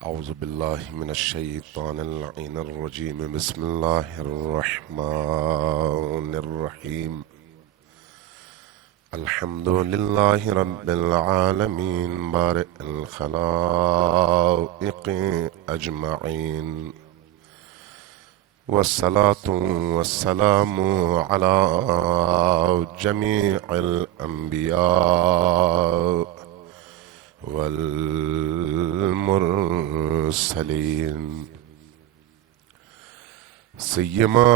أعوذ بالله من الشيطان اللعين الرجيم. بسم الله الرحمن الرحيم. الحمد لله رب العالمين بارئ الخلائق أجمعين، والصلاة والسلام على جميع الأنبياء والمرسلين، سيما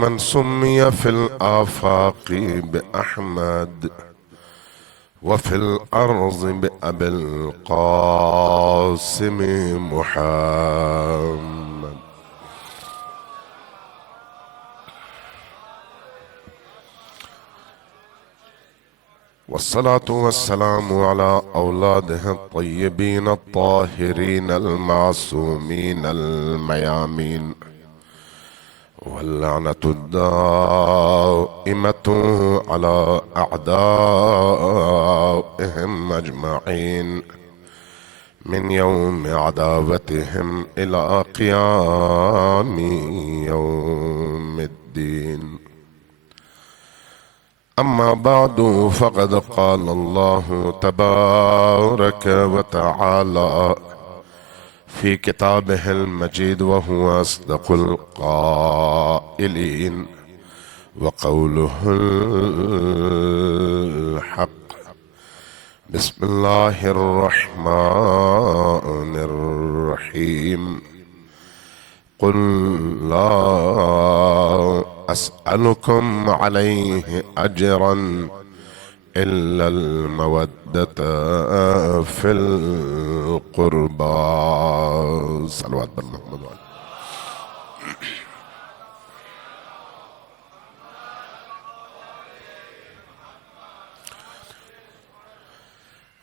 من سمي في الآفاق بأحمد وفي الأرض بأبي القاسم محمد. والصلاة والسلام على أولاده الطيبين الطاهرين المعصومين الميامين، واللعنة الدائمة على أعدائهم أجمعين من يوم عداوتهم إلى قيام يوم الدين. أما بعد، فقد قال الله تبارك وتعالى في كتابه المجيد وهو أصدق القائلين، وقوله الحق. بسم الله الرحمن الرحيم. قل لا أسألكم عليه أجرا إلا المودة في القربى. صلوات محمد.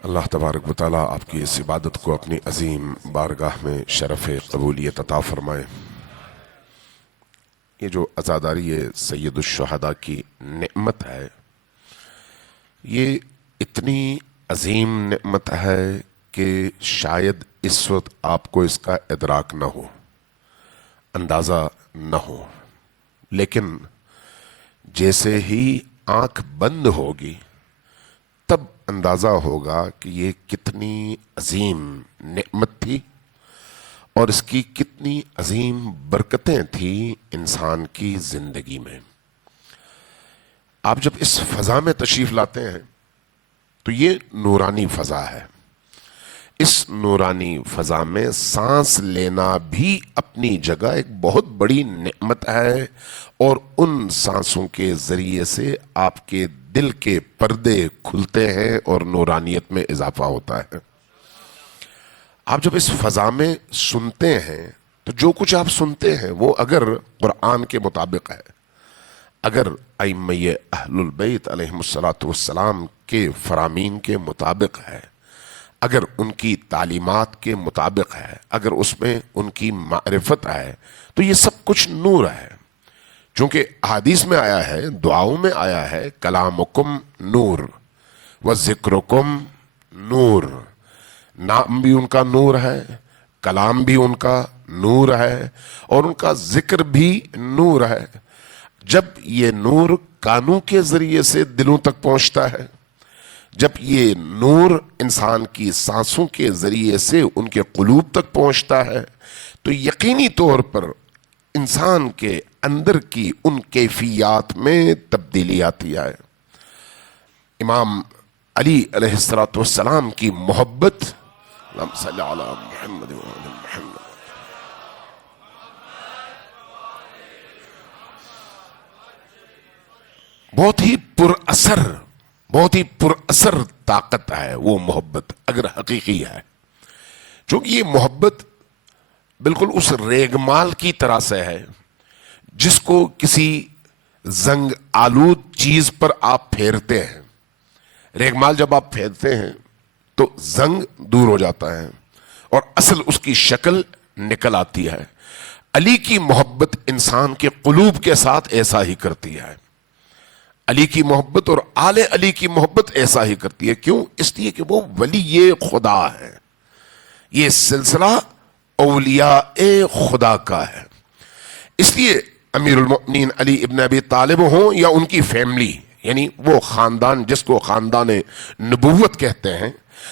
اللہ تبارک و تعالیٰ آپ کی اس عبادت کو اپنی عظیم بارگاہ میں شرف قبولیت عطا فرمائے۔ یہ جو عزاداری سید الشہداء کی نعمت ہے، یہ اتنی عظیم نعمت ہے کہ شاید اس وقت آپ کو اس کا ادراک نہ ہو، اندازہ نہ ہو، لیکن جیسے ہی آنکھ بند ہوگی تب اندازہ ہوگا کہ یہ کتنی عظیم نعمت تھی اور اس کی کتنی عظیم برکتیں تھیں انسان کی زندگی میں۔ آپ جب اس فضا میں تشریف لاتے ہیں تو یہ نورانی فضا ہے۔ اس نورانی فضا میں سانس لینا بھی اپنی جگہ ایک بہت بڑی نعمت ہے، اور ان سانسوں کے ذریعے سے آپ کے دل کے پردے کھلتے ہیں اور نورانیت میں اضافہ ہوتا ہے۔ آپ جب اس فضا میں سنتے ہیں تو جو کچھ آپ سنتے ہیں وہ اگر قرآن کے مطابق ہے، اگر ائمہ اہل البیت علیہم السلام کے فرامین کے مطابق ہے، اگر ان کی تعلیمات کے مطابق ہے، اگر اس میں ان کی معرفت ہے، تو یہ سب کچھ نور ہے۔ چونکہ احادیث میں آیا ہے، دعاؤں میں آیا ہے، کلامکم نور وذکرکم نور، نام بھی ان کا نور ہے، کلام بھی ان کا نور ہے، اور ان کا ذکر بھی نور ہے۔ جب یہ نور کانوں کے ذریعے سے دلوں تک پہنچتا ہے، جب یہ نور انسان کی سانسوں کے ذریعے سے ان کے قلوب تک پہنچتا ہے، تو یقینی طور پر انسان کے اندر کی ان کیفیات میں تبدیلی آتی ہے۔ امام علی علیہ السلام کی محبت، اللہم صلی علی محمد وعلی محمد، بہت ہی پر اثر طاقت ہے وہ محبت، اگر حقیقی ہے۔ چونکہ یہ محبت بالکل اس ریگمال کی طرح سے ہے جس کو کسی زنگ آلود چیز پر آپ پھیرتے ہیں۔ ریگمال جب آپ پھیرتے ہیں تو زنگ دور ہو جاتا ہے اور اصل اس کی شکل نکل آتی ہے۔ علی کی محبت انسان کے قلوب کے ساتھ ایسا ہی کرتی ہے۔ علی کی محبت اور آل علی کی محبت ایسا ہی کرتی ہے۔ کیوں؟ اس لیے کہ وہ ولی خدا ہے۔ یہ سلسلہ اولیاء خدا کا ہے. اس لیے امیر المؤمنین علی ابن ابی طالب ہوں یا ان کی فیملی، یعنی وہ خاندان جس کو خاندان نبوت کہتے ہیں،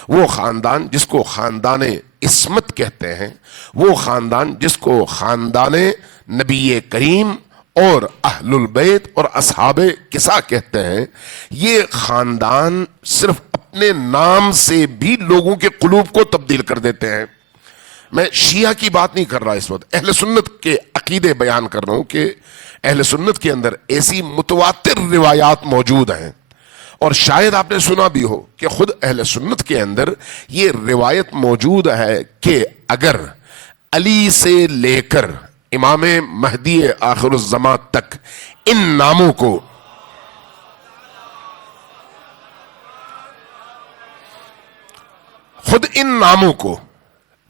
وہ خاندان جس کو خاندان عصمت کہتے ہیں، وہ خاندان جس کو خاندان نبی کریم اور اہل البیت اور اصحاب کسا کہتے ہیں، یہ خاندان صرف اپنے نام سے بھی لوگوں کے قلوب کو تبدیل کر دیتے ہیں. میں شیعہ کی بات نہیں کر رہا اس وقت، اہل سنت کے عقیدے بیان کر رہا ہوں کہ اہل سنت کے اندر ایسی متواتر روایات موجود ہیں، اور شاید آپ نے سنا بھی ہو کہ خود اہل سنت کے اندر یہ روایت موجود ہے کہ اگر علی سے لے کر امام مہدی آخر الزمان تک ان ناموں کو خود ان ناموں کو،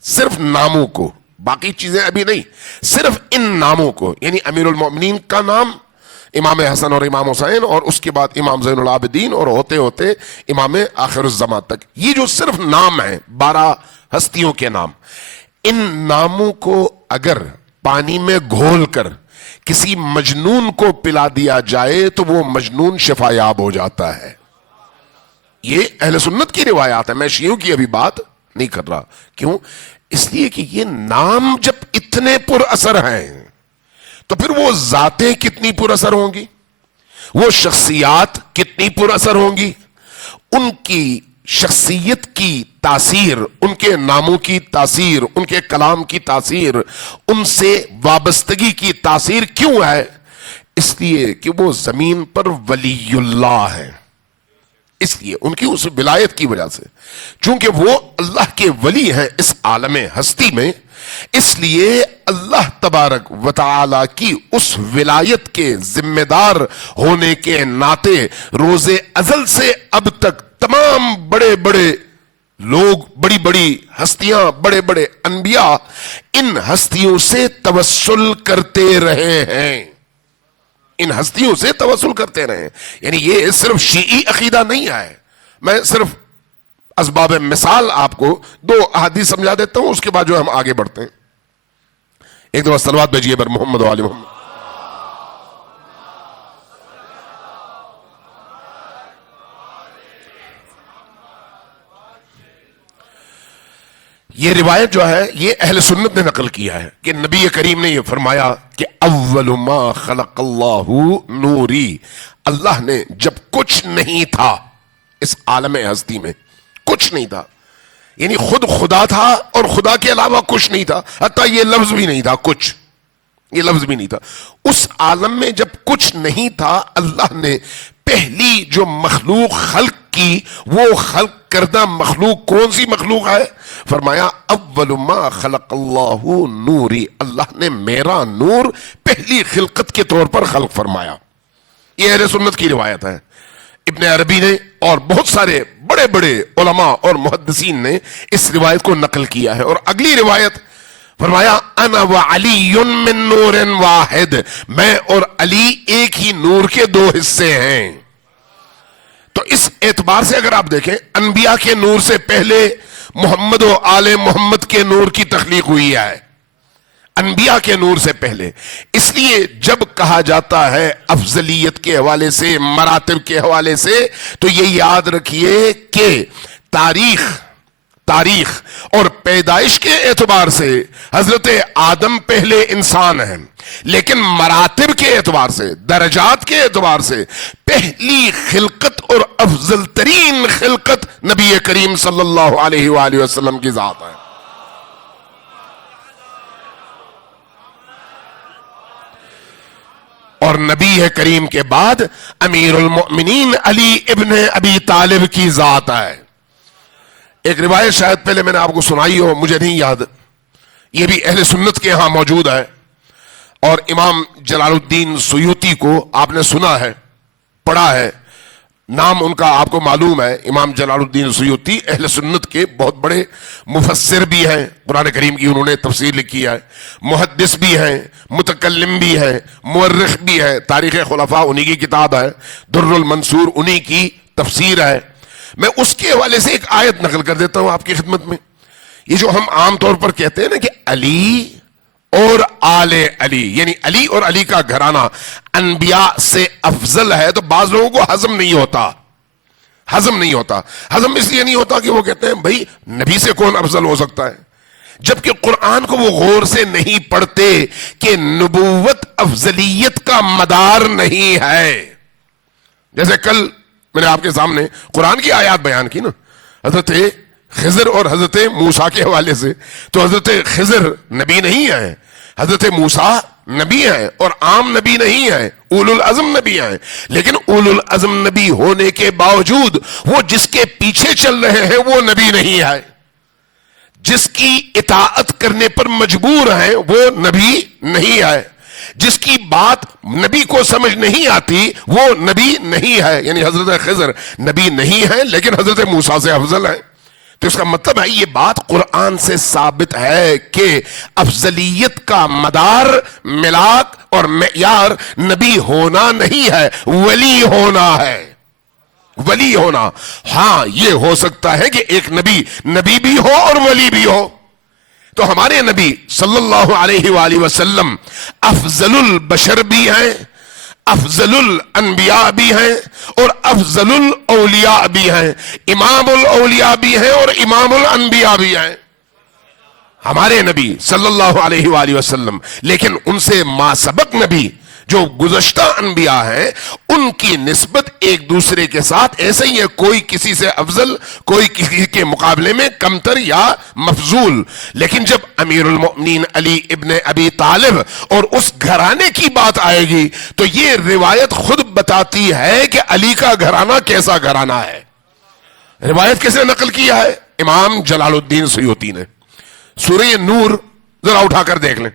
صرف ناموں کو، باقی چیزیں ابھی نہیں، صرف ان ناموں کو، یعنی امیر المؤمنین کا نام، امام حسن اور امام حسین، اور اس کے بعد امام زین العابدین، اور ہوتے ہوتے امام آخر الزمان تک، یہ جو صرف نام ہیں 12 ہستیوں کے نام، ان ناموں کو اگر پانی میں گھول کر کسی مجنون کو پلا دیا جائے تو وہ مجنون شفا یاب ہو جاتا ہے. یہ اہل سنت کی روایات ہے، میں شیعوں کی ابھی بات نہیں کر رہا. کیوں؟ اس لیے کہ یہ نام جب اتنے پر اثر ہیں تو پھر وہ ذاتیں کتنی پر اثر ہوں گی، وہ شخصیات کتنی پر اثر ہوں گی، ان کی شخصیت کی تاثیر، ان کے ناموں کی تاثیر، ان کے کلام کی تاثیر، ان سے وابستگی کی تاثیر کیوں ہے؟ اس لیے کہ وہ زمین پر ولی اللہ ہے، اس لیے ان کی اس ولایت کی وجہ سے، چونکہ وہ اللہ کے ولی ہیں اس عالم ہستی میں، اس لیے اللہ تبارک و تعالی کی اس ولایت کے ذمہ دار ہونے کے ناطے روز ازل سے اب تک تمام بڑے بڑے لوگ، بڑی بڑی ہستیاں، بڑے بڑے انبیاء ان ہستیوں سے توسل کرتے رہے ہیں، ان ہستیوں سے توسل کرتے رہے ہیں. یعنی یہ صرف شیعی عقیدہ نہیں ہے. میں صرف اسباب مثال آپ کو 2 احادیث سمجھا دیتا ہوں، اس کے بعد جو ہم آگے بڑھتے ہیں. ایک دفعہ صلوات بھیجیے بر محمد و آل محمد. یہ روایت جو ہے یہ اہل سنت نے نقل کیا ہے کہ نبی کریم نے یہ فرمایا کہ اول ما خلق اللہ نوری، اللہ نے جب کچھ نہیں تھا اس عالم ہستی میں، کچھ نہیں تھا، یعنی خود خدا تھا اور خدا کے علاوہ کچھ نہیں تھا، حتیٰ یہ لفظ بھی نہیں تھا کچھ، یہ لفظ بھی نہیں تھا. اس عالم میں جب کچھ نہیں تھا، اللہ نے پہلی جو مخلوق خلق کی، وہ خلق کردہ مخلوق کون سی مخلوق ہے؟ فرمایا اول ما خلق اللہ نوری، اللہ نے میرا نور پہلی خلقت کے طور پر خلق فرمایا. یہ اہل سنت کی روایت ہے. ابن عربی نے اور بہت سارے بڑے بڑے علماء اور محدثین نے اس روایت کو نقل کیا ہے. اور اگلی روایت فرمایا انا وعلی من نور واحد، میں اور علی ایک ہی نور کے 2 حصے ہیں. تو اس اعتبار سے اگر آپ دیکھیں، انبیاء کے نور سے پہلے محمد و آل محمد کے نور کی تخلیق ہوئی ہے، انبیاء کے نور سے پہلے. اس لیے جب کہا جاتا ہے افضلیت کے حوالے سے، مراتب کے حوالے سے، تو یہ یاد رکھیے کہ تاریخ اور پیدائش کے اعتبار سے حضرت آدم پہلے انسان ہیں، لیکن مراتب کے اعتبار سے، درجات کے اعتبار سے پہلی خلقت اور افضل ترین خلقت نبی کریم صلی اللہ علیہ وآلہ وسلم کی ذات ہے. اور نبی کریم کے بعد امیر المؤمنین علی ابن ابی طالب کی ذات ہے. ایک روایت شاید پہلے میں نے آپ کو سنائی ہو، مجھے نہیں یاد، یہ بھی اہل سنت کے ہاں موجود ہے. اور امام جلال الدین سیوطی کو آپ نے سنا ہے، پڑھا ہے، نام ان کا آپ کو معلوم ہے. امام جلال الدین سیوطی اہل سنت کے بہت بڑے مفسر بھی ہیں، قرآن کریم کی انہوں نے تفسیر لکھی ہے، محدث بھی ہیں، متکلم بھی ہیں، مورخ بھی ہے. تاریخ خلفاء انہی کی کتاب ہے، در المنصور انہی کی تفسیر ہے. میں اس کے حوالے سے ایک آیت نقل کر دیتا ہوں آپ کی خدمت میں. یہ جو ہم عام طور پر کہتے ہیں نا کہ علی اور آل علی، یعنی علی اور علی کا گھرانہ انبیاء سے افضل ہے، تو بعض لوگوں کو ہضم نہیں ہوتا۔ ہضم اس لیے نہیں ہوتا کہ وہ کہتے ہیں بھائی نبی سے کون افضل ہو سکتا ہے، جبکہ قرآن کو وہ غور سے نہیں پڑھتے کہ نبوت افضلیت کا مدار نہیں ہے۔ جیسے کل میں نے آپ کے سامنے قرآن کی آیات بیان کی نا، حضرت خضر اور حضرت موسیٰ کے حوالے سے، تو حضرت خضر نبی نہیں ہے، حضرت موسیٰ نبی ہیں اور عام نبی نہیں ہیں، اولو العزم نبی ہیں، لیکن اولو العزم نبی ہونے کے باوجود وہ جس کے پیچھے چل رہے ہیں وہ نبی نہیں ہے، جس کی اطاعت کرنے پر مجبور ہیں وہ نبی نہیں ہے، جس کی بات نبی کو سمجھ نہیں آتی وہ نبی نہیں ہے۔ یعنی حضرت خضر نبی نہیں ہے لیکن حضرت موسیٰ سے افضل ہے۔ تو اس کا مطلب ہے یہ بات قرآن سے ثابت ہے کہ افضلیت کا مدار، ملاک اور معیار نبی ہونا نہیں ہے، ولی ہونا ہے، ولی ہونا۔ ہاں یہ ہو سکتا ہے کہ ایک نبی بھی ہو اور ولی بھی ہو۔ تو ہمارے نبی صلی اللہ علیہ وآلہ وسلم افضل البشر بھی ہیں، افضل الانبیاء بھی ہیں اور افضل الاولیاء بھی ہیں، امام الاولیاء بھی ہیں اور امام الانبیاء بھی ہیں ہمارے نبی صلی اللہ علیہ وآلہ وسلم۔ لیکن ان سے ما سبق نبی جو گزشتہ انبیاء ہیں ان کی نسبت ایک دوسرے کے ساتھ ایسے ہی ہے، کوئی کسی سے افضل، کوئی کسی کے مقابلے میں کمتر یا مفضول۔ لیکن جب امیر المؤمنین علی ابن ابی طالب اور اس گھرانے کی بات آئے گی تو یہ روایت خود بتاتی ہے کہ علی کا گھرانہ کیسا گھرانہ ہے۔ روایت کیسے نقل کیا ہے؟ امام جلال الدین سیوطی نے سورہ نور ذرا اٹھا کر دیکھ لیں۔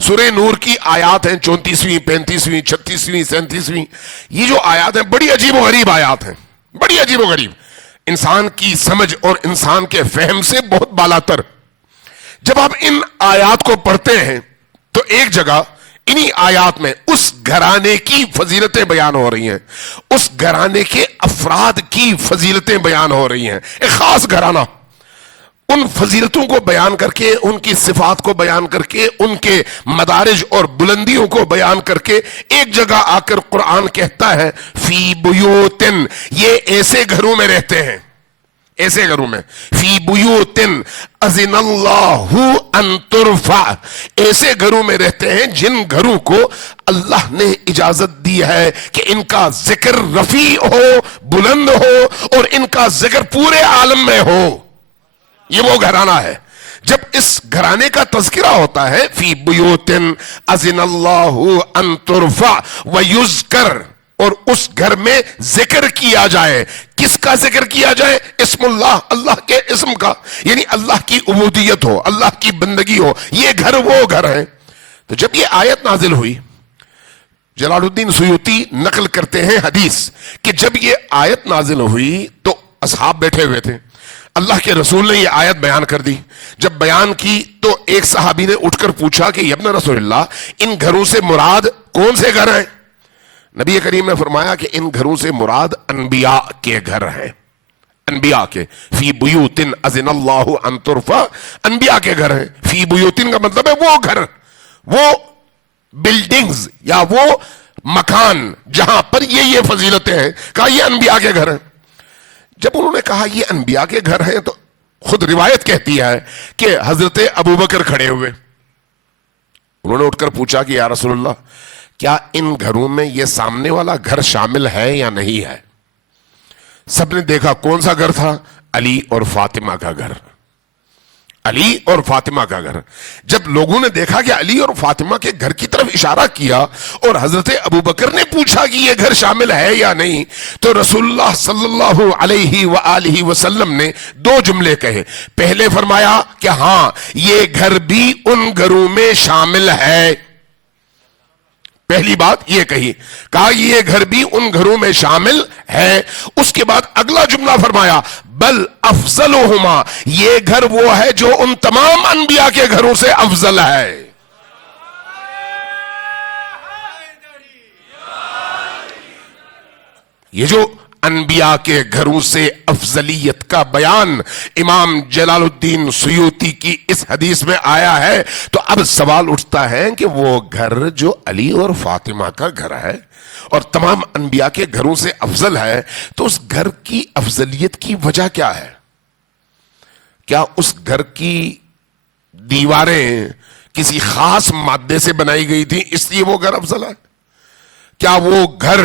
سورہ نور کی آیات ہیں 34ویں، 35ویں، 36ویں، 37ویں۔ یہ جو آیات ہیں بڑی عجیب و غریب آیات ہیں، بڑی عجیب و غریب، انسان کی سمجھ اور انسان کے فہم سے بہت بالاتر۔ جب آپ ان آیات کو پڑھتے ہیں تو ایک جگہ انہی آیات میں اس گھرانے کی فضیلتیں بیان ہو رہی ہیں، اس گھرانے کے افراد کی فضیلتیں بیان ہو رہی ہیں۔ ایک خاص گھرانہ ان فضیلتوں کو بیان کر کے، ان کی صفات کو بیان کر کے، ان کے مدارج اور بلندیوں کو بیان کر کے ایک جگہ آ کر قرآن کہتا ہے فی بیوتن، یہ ایسے گھروں میں رہتے ہیں، ایسے گھروں میں، فی بیوتن اذن اللہ ان ترفع، ایسے گھروں میں رہتے ہیں جن گھروں کو اللہ نے اجازت دی ہے کہ ان کا ذکر رفیع ہو، بلند ہو اور ان کا ذکر پورے عالم میں ہو۔ یہ وہ گھرانہ ہے۔ جب اس گھرانے کا تذکرہ ہوتا ہے فی بیوتن اذن اللہ ان ترفع ویذکر، اور اس گھر میں ذکر کیا جائے، کس کا ذکر کیا جائے؟ اسم اللہ، اللہ کے اسم کا، یعنی اللہ کی عبودیت ہو، اللہ کی بندگی ہو، یہ گھر وہ گھر ہے۔ تو جب یہ آیت نازل ہوئی، جلال الدین سیوطی نقل کرتے ہیں حدیث کہ جب یہ آیت نازل ہوئی تو اصحاب بیٹھے ہوئے تھے، اللہ کے رسول نے یہ آیت بیان کر دی۔ جب بیان کی تو ایک صحابی نے اٹھ کر پوچھا کہ ابن رسول اللہ، ان گھروں سے مراد کون سے گھر ہیں؟ نبی کریم نے فرمایا کہ ان گھروں سے مراد انبیاء کے گھر ہیں، انبیاء کے۔ فی بیوتن اذن اللہ ان ترفع، انبیاء کے گھر ہیں۔ فی بیوتن کا مطلب ہے وہ گھر، وہ بلڈنگز یا وہ مکان جہاں پر یہ فضیلتیں ہیں، کہا یہ انبیاء کے گھر ہیں۔ جب انہوں نے کہا یہ انبیاء کے گھر ہیں تو خود روایت کہتی ہے کہ حضرت ابوبکر کھڑے ہوئے، انہوں نے اٹھ کر پوچھا کہ یا رسول اللہ، کیا ان گھروں میں یہ سامنے والا گھر شامل ہے یا نہیں ہے؟ سب نے دیکھا کون سا گھر تھا؟ علی اور فاطمہ کا گھر، علی اور فاطمہ کا گھر۔ جب لوگوں نے دیکھا کہ علی اور فاطمہ کے گھر کی طرف اشارہ کیا اور حضرت ابوبکر نے پوچھا کہ یہ گھر شامل ہے یا نہیں، تو رسول اللہ صلی اللہ علیہ وآلہ وسلم نے دو جملے کہے۔ پہلے فرمایا کہ ہاں یہ گھر بھی ان گھروں میں شامل ہے، پہلی بات یہ کہی، کہا یہ گھر بھی ان گھروں میں شامل ہے۔ اس کے بعد اگلا جملہ فرمایا بل افضلہما، یہ گھر وہ ہے جو ان تمام انبیاء کے گھروں سے افضل ہے۔ یہ جو انبیاء کے گھروں سے افضلیت کا بیان امام جلال الدین سیوطی کی اس حدیث میں آیا ہے، تو اب سوال اٹھتا ہے کہ وہ گھر جو علی اور فاطمہ کا گھر ہے اور تمام انبیاء کے گھروں سے افضل ہے، تو اس گھر کی افضلیت کی وجہ کیا ہے؟ کیا اس گھر کی دیواریں کسی خاص مادے سے بنائی گئی تھی اس لیے وہ گھر افضل ہے؟ کیا وہ گھر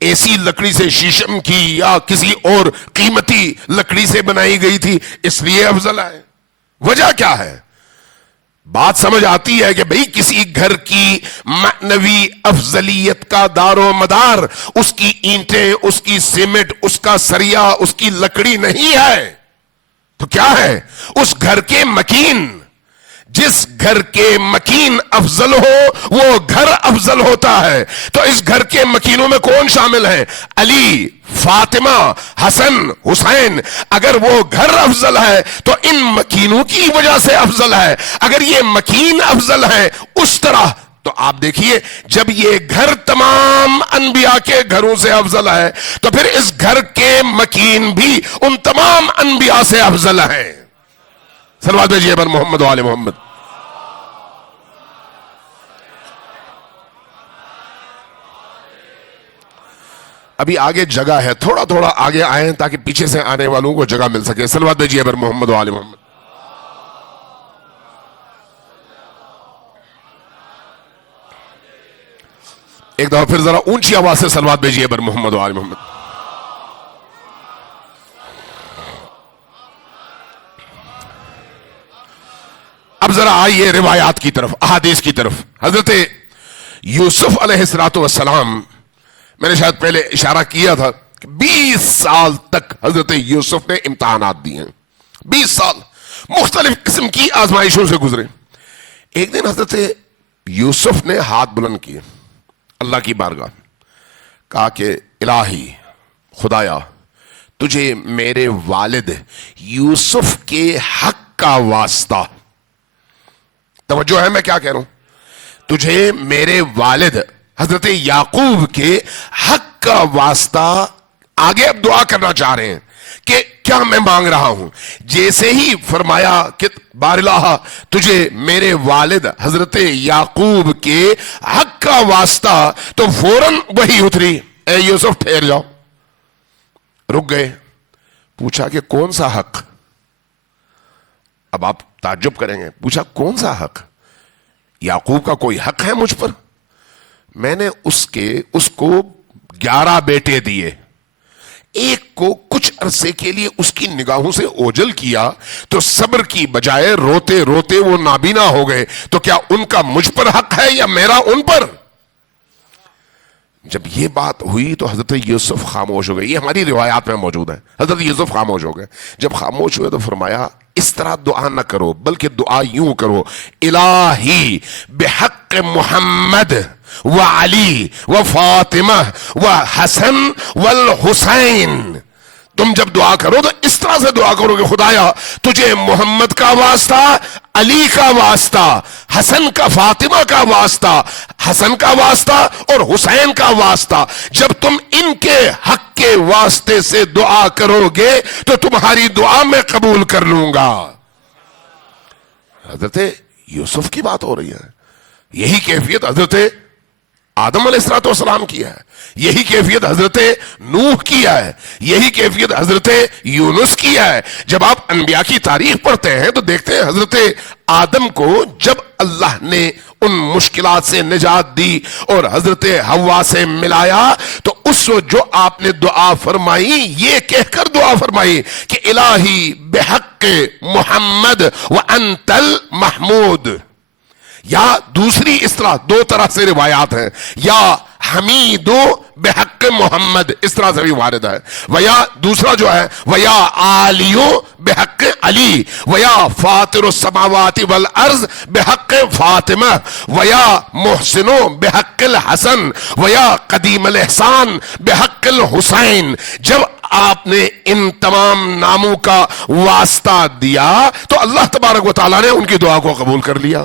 ایسی لکڑی سے، شیشم کی یا کسی اور قیمتی لکڑی سے بنائی گئی تھی اس لیے افضل ہے؟ وجہ کیا ہے؟ بات سمجھ آتی ہے کہ بھئی کسی گھر کی معنوی افضلیت کا دار و مدار اس کی اینٹیں، اس کی سیمنٹ، اس کا سریا، اس کی لکڑی نہیں ہے، تو کیا ہے؟ اس گھر کے مکین۔ جس گھر کے مکین افضل ہو وہ گھر افضل ہوتا ہے۔ تو اس گھر کے مکینوں میں کون شامل ہیں؟ علی، فاطمہ، حسن، حسین۔ اگر وہ گھر افضل ہے تو ان مکینوں کی وجہ سے افضل ہے۔ اگر یہ مکین افضل ہے اس طرح، تو آپ دیکھیے جب یہ گھر تمام انبیاء کے گھروں سے افضل ہے تو پھر اس گھر کے مکین بھی ان تمام انبیاء سے افضل ہیں۔ صلوات بھیجئے بر محمد و آل محمد۔ ابھی آگے جگہ ہے، تھوڑا تھوڑا آگے آئیں تاکہ پیچھے سے آنے والوں کو جگہ مل سکے۔ صلوات بھیجئے بر محمد و آل محمد۔ ایک دفعہ پھر ذرا اونچی آواز سے صلوات بھیجئے بر محمد و آل محمد۔ اب ذرا آئیے روایات کی طرف، احادیث کی طرف۔ حضرت یوسف علیہ السلام، میں نے شاید پہلے اشارہ کیا تھا کہ 20 سال تک حضرت یوسف نے امتحانات دیے ہیں۔ 20 سال مختلف قسم کی آزمائشوں سے گزرے۔ ایک دن حضرت یوسف نے ہاتھ بلند کیے اللہ کی بارگاہ، کہا کہ الہی، خدایا، تجھے میرے والد یوسف کے حق کا واسطہ، توجہ ہے میں کیا کہہ رہا ہوں، تجھے میرے والد حضرت یعقوب کے حق کا واسطہ، آگے اب دعا کرنا چاہ رہے ہیں کہ کیا میں مانگ رہا ہوں؟ جیسے ہی فرمایا کہ بار الہ، تجھے میرے والد حضرت یعقوب کے حق کا واسطہ، تو فوراً وہی اتری، اے یوسف ٹھہر جاؤ۔ رک گئے، پوچھا کہ کون سا حق؟ اب آپ تعجب کریں گے، پوچھا کون سا حق؟ یعقوب کا کوئی حق ہے مجھ پر؟ میں نے اس کو 11 بیٹے دیے، ایک کو کچھ عرصے کے لیے اس کی نگاہوں سے اوجھل کیا تو صبر کی بجائے روتے روتے وہ نابینا ہو گئے، تو کیا ان کا مجھ پر حق ہے یا میرا ان پر؟ جب یہ بات ہوئی تو حضرت یوسف خاموش ہو گئے۔ یہ ہماری روایات میں موجود ہے، حضرت یوسف خاموش ہو گئے۔ جب خاموش ہوئے تو فرمایا اس طرح دعا نہ کرو، بلکہ دعا یوں کرو، الہی بحق محمد و علی و فاطمہ و حسن والحسین۔ تم جب دعا کرو تو اس طرح سے دعا کرو کہ خدایا، تجھے محمد کا واسطہ، علی کا واسطہ، حسن کا، فاطمہ کا واسطہ، حسن کا واسطہ اور حسین کا واسطہ، جب تم ان کے حق کے واسطے سے دعا کرو گے تو تمہاری دعا میں قبول کر لوں گا۔ حضرت یوسف کی بات ہو رہی ہے۔ یہی کیفیت حضرت آدم علیہ السلام کی ہے، یہی کیفیت حضرت نوح کی ہے، یہی کیفیت حضرت یونس کی ہے۔ جب آپ انبیاء کی تاریخ پڑھتے ہیں تو دیکھتے ہیں حضرت آدم کو جب اللہ نے ان مشکلات سے نجات دی اور حضرت حوا سے ملایا تو اس وقت جو آپ نے دعا فرمائی، یہ کہہ کر دعا فرمائی کہ الہی بحق محمد وانت المحمود، یا دوسری اس طرح، دو طرح سے روایات ہیں، یا حمیدو بحق محمد، اس طرح سے بھی وارد ہے، ویا دوسرا جو ہے ویا عالیو بحق علی، ویا فاطر السماوات والارض بحق فاطمہ، ویا محسنو بحق الحسن، ویا قدیم الاحسان بحق الحسین۔ جب آپ نے ان تمام ناموں کا واسطہ دیا تو اللہ تبارک و تعالیٰ نے ان کی دعا کو قبول کر لیا۔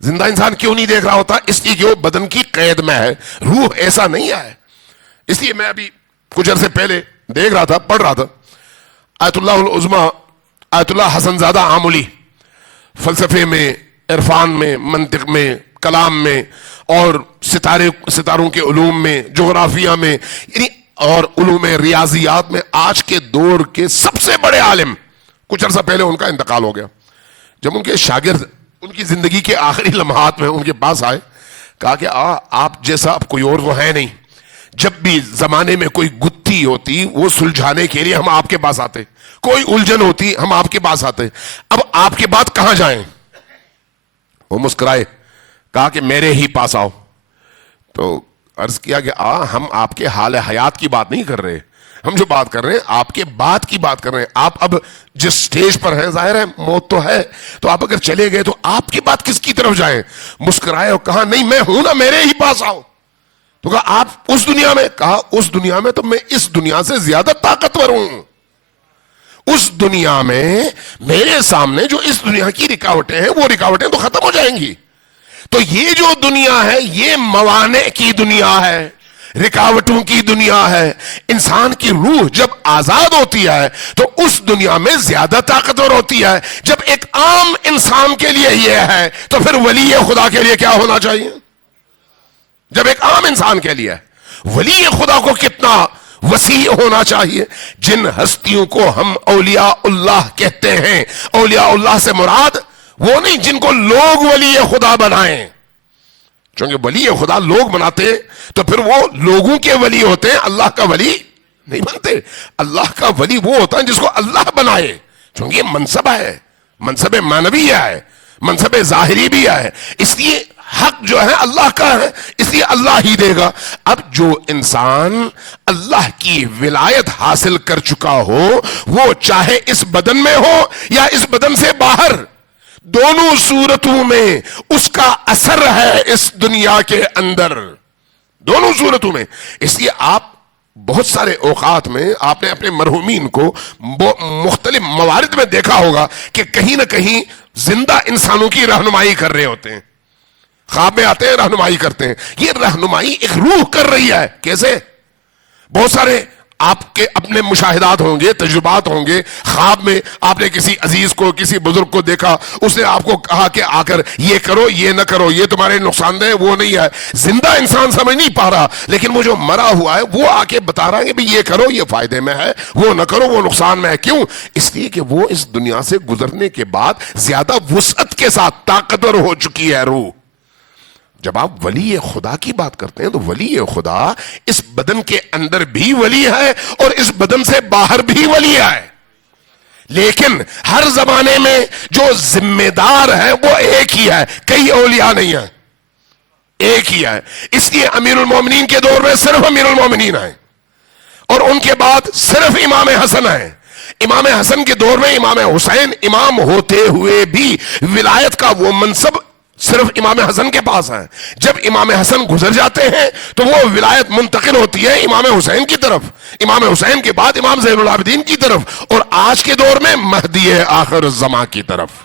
زندہ انسان کیوں نہیں دیکھ رہا ہوتا؟ اس لیے کہ وہ بدن کی قید میں ہے، روح ایسا نہیں ہے۔ اس لیے میں ابھی کچھ عرصے پہلے دیکھ رہا تھا، پڑھ رہا تھا، آیت اللہ العظمی آیت اللہ حسن زادہ آملی فلسفے میں، عرفان میں، منطق میں، کلام میں، اور ستاروں کے علوم میں، جغرافیہ میں، یعنی اور علوم ریاضیات میں آج کے دور کے سب سے بڑے عالم، کچھ عرصہ پہلے ان کا انتقال ہو گیا۔ جب ان کے شاگرد ان کی زندگی کے آخری لمحات میں ان کے پاس آئے، کہا کہ آپ جیسا اب کوئی اور وہ ہے نہیں، جب بھی زمانے میں کوئی گتھی ہوتی وہ سلجھانے کے لیے ہم آپ کے پاس آتے، کوئی الجھن ہوتی ہم آپ کے پاس آتے، اب آپ کے بعد کہاں جائیں؟ وہ مسکرائے، کہا کہ میرے ہی پاس آؤ۔ تو عرض کیا کہ ہم آپ کے حال حیات کی بات نہیں کر رہے، ہم جو بات کر رہے ہیں آپ کے بعد کی بات کر رہے ہیں۔ آپ اب جس سٹیج پر ہیں، ظاہر ہے موت تو ہے، تو آپ اگر چلے گئے تو آپ کے بعد کس کی طرف جائیں؟ مسکرائے اور کہا نہیں میں ہوں نا، میرے ہی پاس آؤ۔ تو کہا آپ اس دنیا میں؟ کہا اس دنیا میں تو میں اس دنیا سے زیادہ طاقتور ہوں۔ اس دنیا میں میرے سامنے جو اس دنیا کی رکاوٹیں ہیں وہ رکاوٹیں تو ختم ہو جائیں گی۔ تو یہ جو دنیا ہے یہ موانع کی دنیا ہے، رکاوٹوں کی دنیا ہے۔ انسان کی روح جب آزاد ہوتی ہے تو اس دنیا میں زیادہ طاقتور ہوتی ہے۔ جب ایک عام انسان کے لیے یہ ہے تو پھر ولی خدا کے لیے کیا ہونا چاہیے؟ جب ایک عام انسان کے لیے، ولی خدا کو کتنا وسیع ہونا چاہیے۔ جن ہستیوں کو ہم اولیاء اللہ کہتے ہیں، اولیاء اللہ سے مراد وہ نہیں جن کو لوگ ولی خدا بنائیں، چونکہ ولی خدا لوگ بناتے تو پھر وہ لوگوں کے ولی ہوتے ہیں، اللہ کا ولی نہیں بنتے۔ اللہ کا ولی وہ ہوتا ہے جس کو اللہ بنائے، چونکہ یہ منصب ہے، منصب معنوی ہے، منصب ظاہری بھی ہے، اس لیے حق جو ہے اللہ کا ہے، اس لیے اللہ ہی دے گا۔ اب جو انسان اللہ کی ولایت حاصل کر چکا ہو، وہ چاہے اس بدن میں ہو یا اس بدن سے باہر، دونوں صورتوں میں اس کا اثر ہے اس دنیا کے اندر، دونوں صورتوں میں۔ اس لیے آپ بہت سارے اوقات میں آپ نے اپنے مرحومین کو مختلف موارد میں دیکھا ہوگا کہ کہیں نہ کہیں زندہ انسانوں کی رہنمائی کر رہے ہوتے ہیں، خواب میں آتے ہیں رہنمائی کرتے ہیں۔ یہ رہنمائی ایک روح کر رہی ہے۔ کیسے؟ بہت سارے آپ کے اپنے مشاہدات ہوں گے، تجربات ہوں گے، خواب میں آپ نے کسی عزیز کو، کسی بزرگ کو دیکھا، اس نے آپ کو کہا کہ آ کر یہ کرو، یہ نہ کرو، یہ تمہارے نقصان دہ، وہ نہیں ہے۔ زندہ انسان سمجھ نہیں پا رہا، لیکن وہ جو مرا ہوا ہے وہ آ کے بتا رہا ہے کہ یہ کرو یہ فائدے میں ہے، وہ نہ کرو وہ نقصان میں ہے۔ کیوں؟ اس لیے کہ وہ اس دنیا سے گزرنے کے بعد زیادہ وسعت کے ساتھ طاقتور ہو چکی ہے روح۔ جب آپ ولی خدا کی بات کرتے ہیں تو ولی خدا اس بدن کے اندر بھی ولی ہے اور اس بدن سے باہر بھی ولی ہے، لیکن ہر زمانے میں جو ذمہ دار ہے وہ ایک ہی ہے، کئی اولیاء نہیں ہیں، ایک ہی ہے۔ اس لیے امیر المومنین کے دور میں صرف امیر المومنین ہیں، اور ان کے بعد صرف امام حسن ہیں۔ امام حسن کے دور میں امام حسین امام ہوتے ہوئے بھی ولایت کا وہ منصب صرف امام حسن کے پاس ہے۔ جب امام حسن گزر جاتے ہیں تو وہ ولایت منتقل ہوتی ہے امام حسین کی طرف، امام حسین کے بعد امام زین العابدین کی طرف، اور آج کے دور میں مہدی آخر الزمان کی طرف۔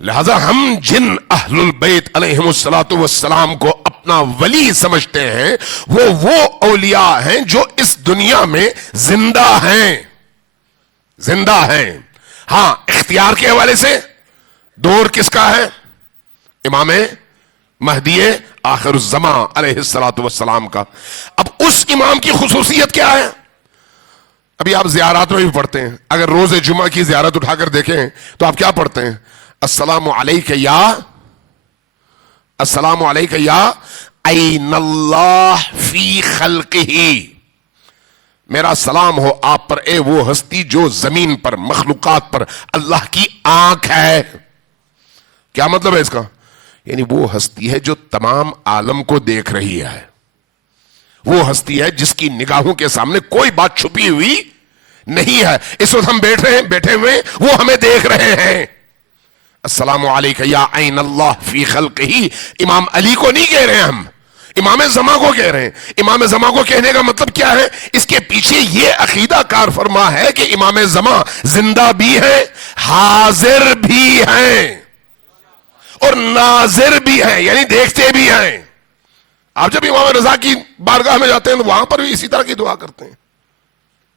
لہذا ہم جن اہل البیت علیہم السلام کو اپنا ولی سمجھتے ہیں وہ اولیاء ہیں جو اس دنیا میں زندہ ہیں، زندہ ہیں۔ ہاں، اختیار کے حوالے سے دور کس کا ہے؟ امام مہدی آخر الزمان علیہ السلام کا۔ اب اس امام کی خصوصیت کیا ہے؟ ابھی آپ زیارات میں بھی پڑھتے ہیں، اگر روز جمعہ کی زیارت اٹھا کر دیکھیں تو آپ کیا پڑھتے ہیں؟ السلام علیک یا، السلام علیک یا این اللہ فی خلقہ، میرا سلام ہو آپ پر اے وہ ہستی جو زمین پر، مخلوقات پر اللہ کی آنکھ ہے۔ کیا مطلب ہے اس کا؟ یعنی وہ ہستی ہے جو تمام عالم کو دیکھ رہی ہے، وہ ہستی ہے جس کی نگاہوں کے سامنے کوئی بات چھپی ہوئی نہیں ہے۔ اس وقت ہم بیٹھے ہوئے وہ ہمیں دیکھ رہے ہیں۔ السلام علیکہ یا عین اللہ فی خلقہ، امام علی کو نہیں کہہ رہے ہم، امام زمان کو کہہ رہے ہیں۔ امام زمان کو کہنے کا مطلب کیا ہے؟ اس کے پیچھے یہ عقیدہ کار فرما ہے کہ امام زمان زندہ بھی ہیں، حاضر بھی ہیں اور ناظر بھی ہیں، یعنی دیکھتے بھی ہیں۔ آپ جب امام رضا کی بارگاہ میں جاتے ہیں تو وہاں پر بھی اسی طرح کی دعا کرتے ہیں۔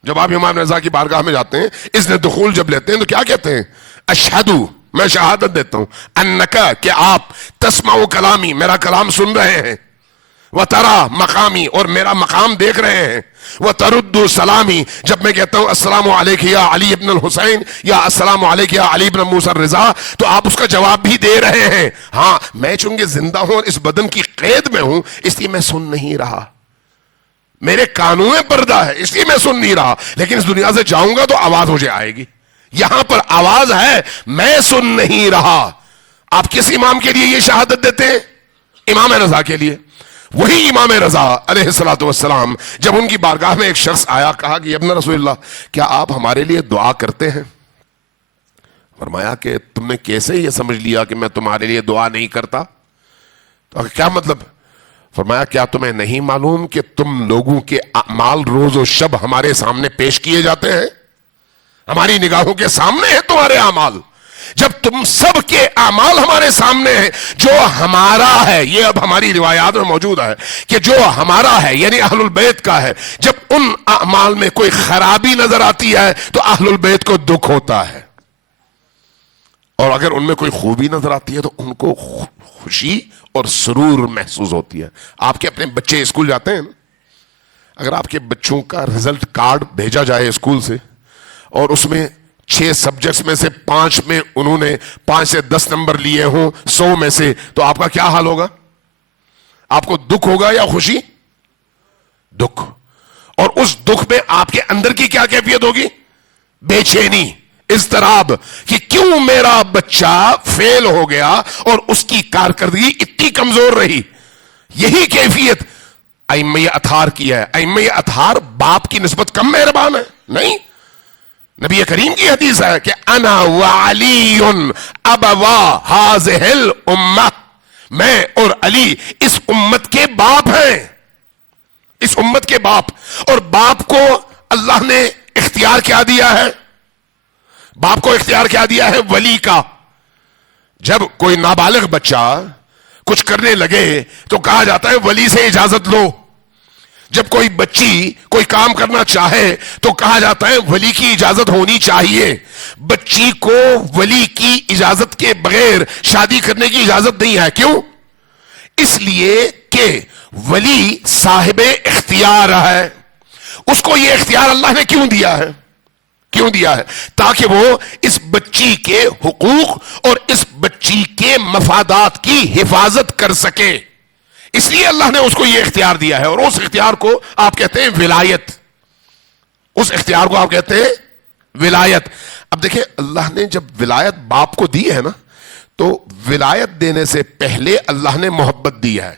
جب آپ امام رضا کی بارگاہ میں جاتے ہیں، اذن دخول جب لیتے ہیں تو کیا کہتے ہیں؟ اشہدو، میں شہادت دیتا ہوں، انکا، کہ آپ تسمع کلامی، میرا کلام سن رہے ہیں، وترا مقامی، اور میرا مقام دیکھ رہے ہیں، وترد سلامی، جب میں کہتا ہوں السلام علیکہ یا علی ابن الحسین یا السلام علیکہ یا علی ابن موسیٰ الرضا، تو آپ اس کا جواب بھی دے رہے ہیں۔ ہاں، میں چونکہ زندہ ہوں اور اس بدن کی قید میں ہوں، اس لیے میں سن نہیں رہا، میرے کانوں میں پردہ ہے، اس لیے میں سن نہیں رہا، لیکن اس دنیا سے جاؤں گا تو آواز مجھے آئے گی۔ یہاں پر آواز ہے، میں سن نہیں رہا۔ آپ کس امام کے لیے یہ شہادت دیتے ہیں؟ امام رضا کے لیے۔ وہی امام رضا علیہ الصلوۃ والسلام جب ان کی بارگاہ میں ایک شخص آیا، کہا کہ ابن رسول اللہ، کیا آپ ہمارے لیے دعا کرتے ہیں؟ فرمایا کہ تم نے کیسے یہ سمجھ لیا کہ میں تمہارے لیے دعا نہیں کرتا؟ تو کیا مطلب؟ فرمایا کیا تمہیں نہیں معلوم کہ تم لوگوں کے اعمال روز و شب ہمارے سامنے پیش کیے جاتے ہیں؟ ہماری نگاہوں کے سامنے ہیں تمہارے اعمال۔ جب تم سب کے اعمال ہمارے سامنے ہیں، جو ہمارا ہے، یہ اب ہماری روایات میں موجود ہے کہ جو ہمارا ہے یعنی اہل البیت کا ہے، جب ان اعمال میں کوئی خرابی نظر آتی ہے تو اہل البیت کو دکھ ہوتا ہے، اور اگر ان میں کوئی خوبی نظر آتی ہے تو ان کو خوشی اور سرور محسوس ہوتی ہے۔ آپ کے اپنے بچے اسکول جاتے ہیں نا، اگر آپ کے بچوں کا رزلٹ کارڈ بھیجا جائے اسکول سے اور اس میں 6 سبجیکٹس میں سے 5 میں انہوں نے 5 سے 10 نمبر لیے ہوں 100 میں سے، تو آپ کا کیا حال ہوگا؟ آپ کو دکھ ہوگا یا خوشی؟ دکھ۔ اور اس دکھ میں آپ کے اندر کی کیا کیفیت ہوگی؟ بے چینی، اضطراب، کہ کیوں میرا بچہ فیل ہو گیا اور اس کی کارکردگی اتنی کمزور رہی۔ یہی کیفیت ائمہ اطہار کی ہے۔ ائمہ اطہار باپ کی نسبت کم مہربان ہے؟ نہیں، نبی کریم کی حدیث ہے کہ انا وعلی ابوا ہذہ الامہ، میں اور علی اس امت کے باپ ہیں، اس امت کے باپ۔ اور باپ کو اللہ نے اختیار کیا دیا ہے؟ باپ کو اختیار کیا دیا ہے؟ ولی کا۔ جب کوئی نابالغ بچہ کچھ کرنے لگے تو کہا جاتا ہے ولی سے اجازت لو۔ جب کوئی بچی کوئی کام کرنا چاہے تو کہا جاتا ہے ولی کی اجازت ہونی چاہیے۔ بچی کو ولی کی اجازت کے بغیر شادی کرنے کی اجازت نہیں ہے۔ کیوں؟ اس لیے کہ ولی صاحب اختیار ہے۔ اس کو یہ اختیار اللہ نے کیوں دیا ہے؟ کیوں دیا ہے؟ تاکہ وہ اس بچی کے حقوق اور اس بچی کے مفادات کی حفاظت کر سکے۔ اس لیے اللہ نے اس کو یہ اختیار دیا ہے، اور اس اختیار کو آپ کہتے ہیں ولایت۔ اس اختیار کو آپ کہتے ہیں ولایت۔ اب دیکھیں، اللہ نے جب ولایت باپ کو دی ہے نا، تو ولایت دینے سے پہلے اللہ نے محبت دی ہے۔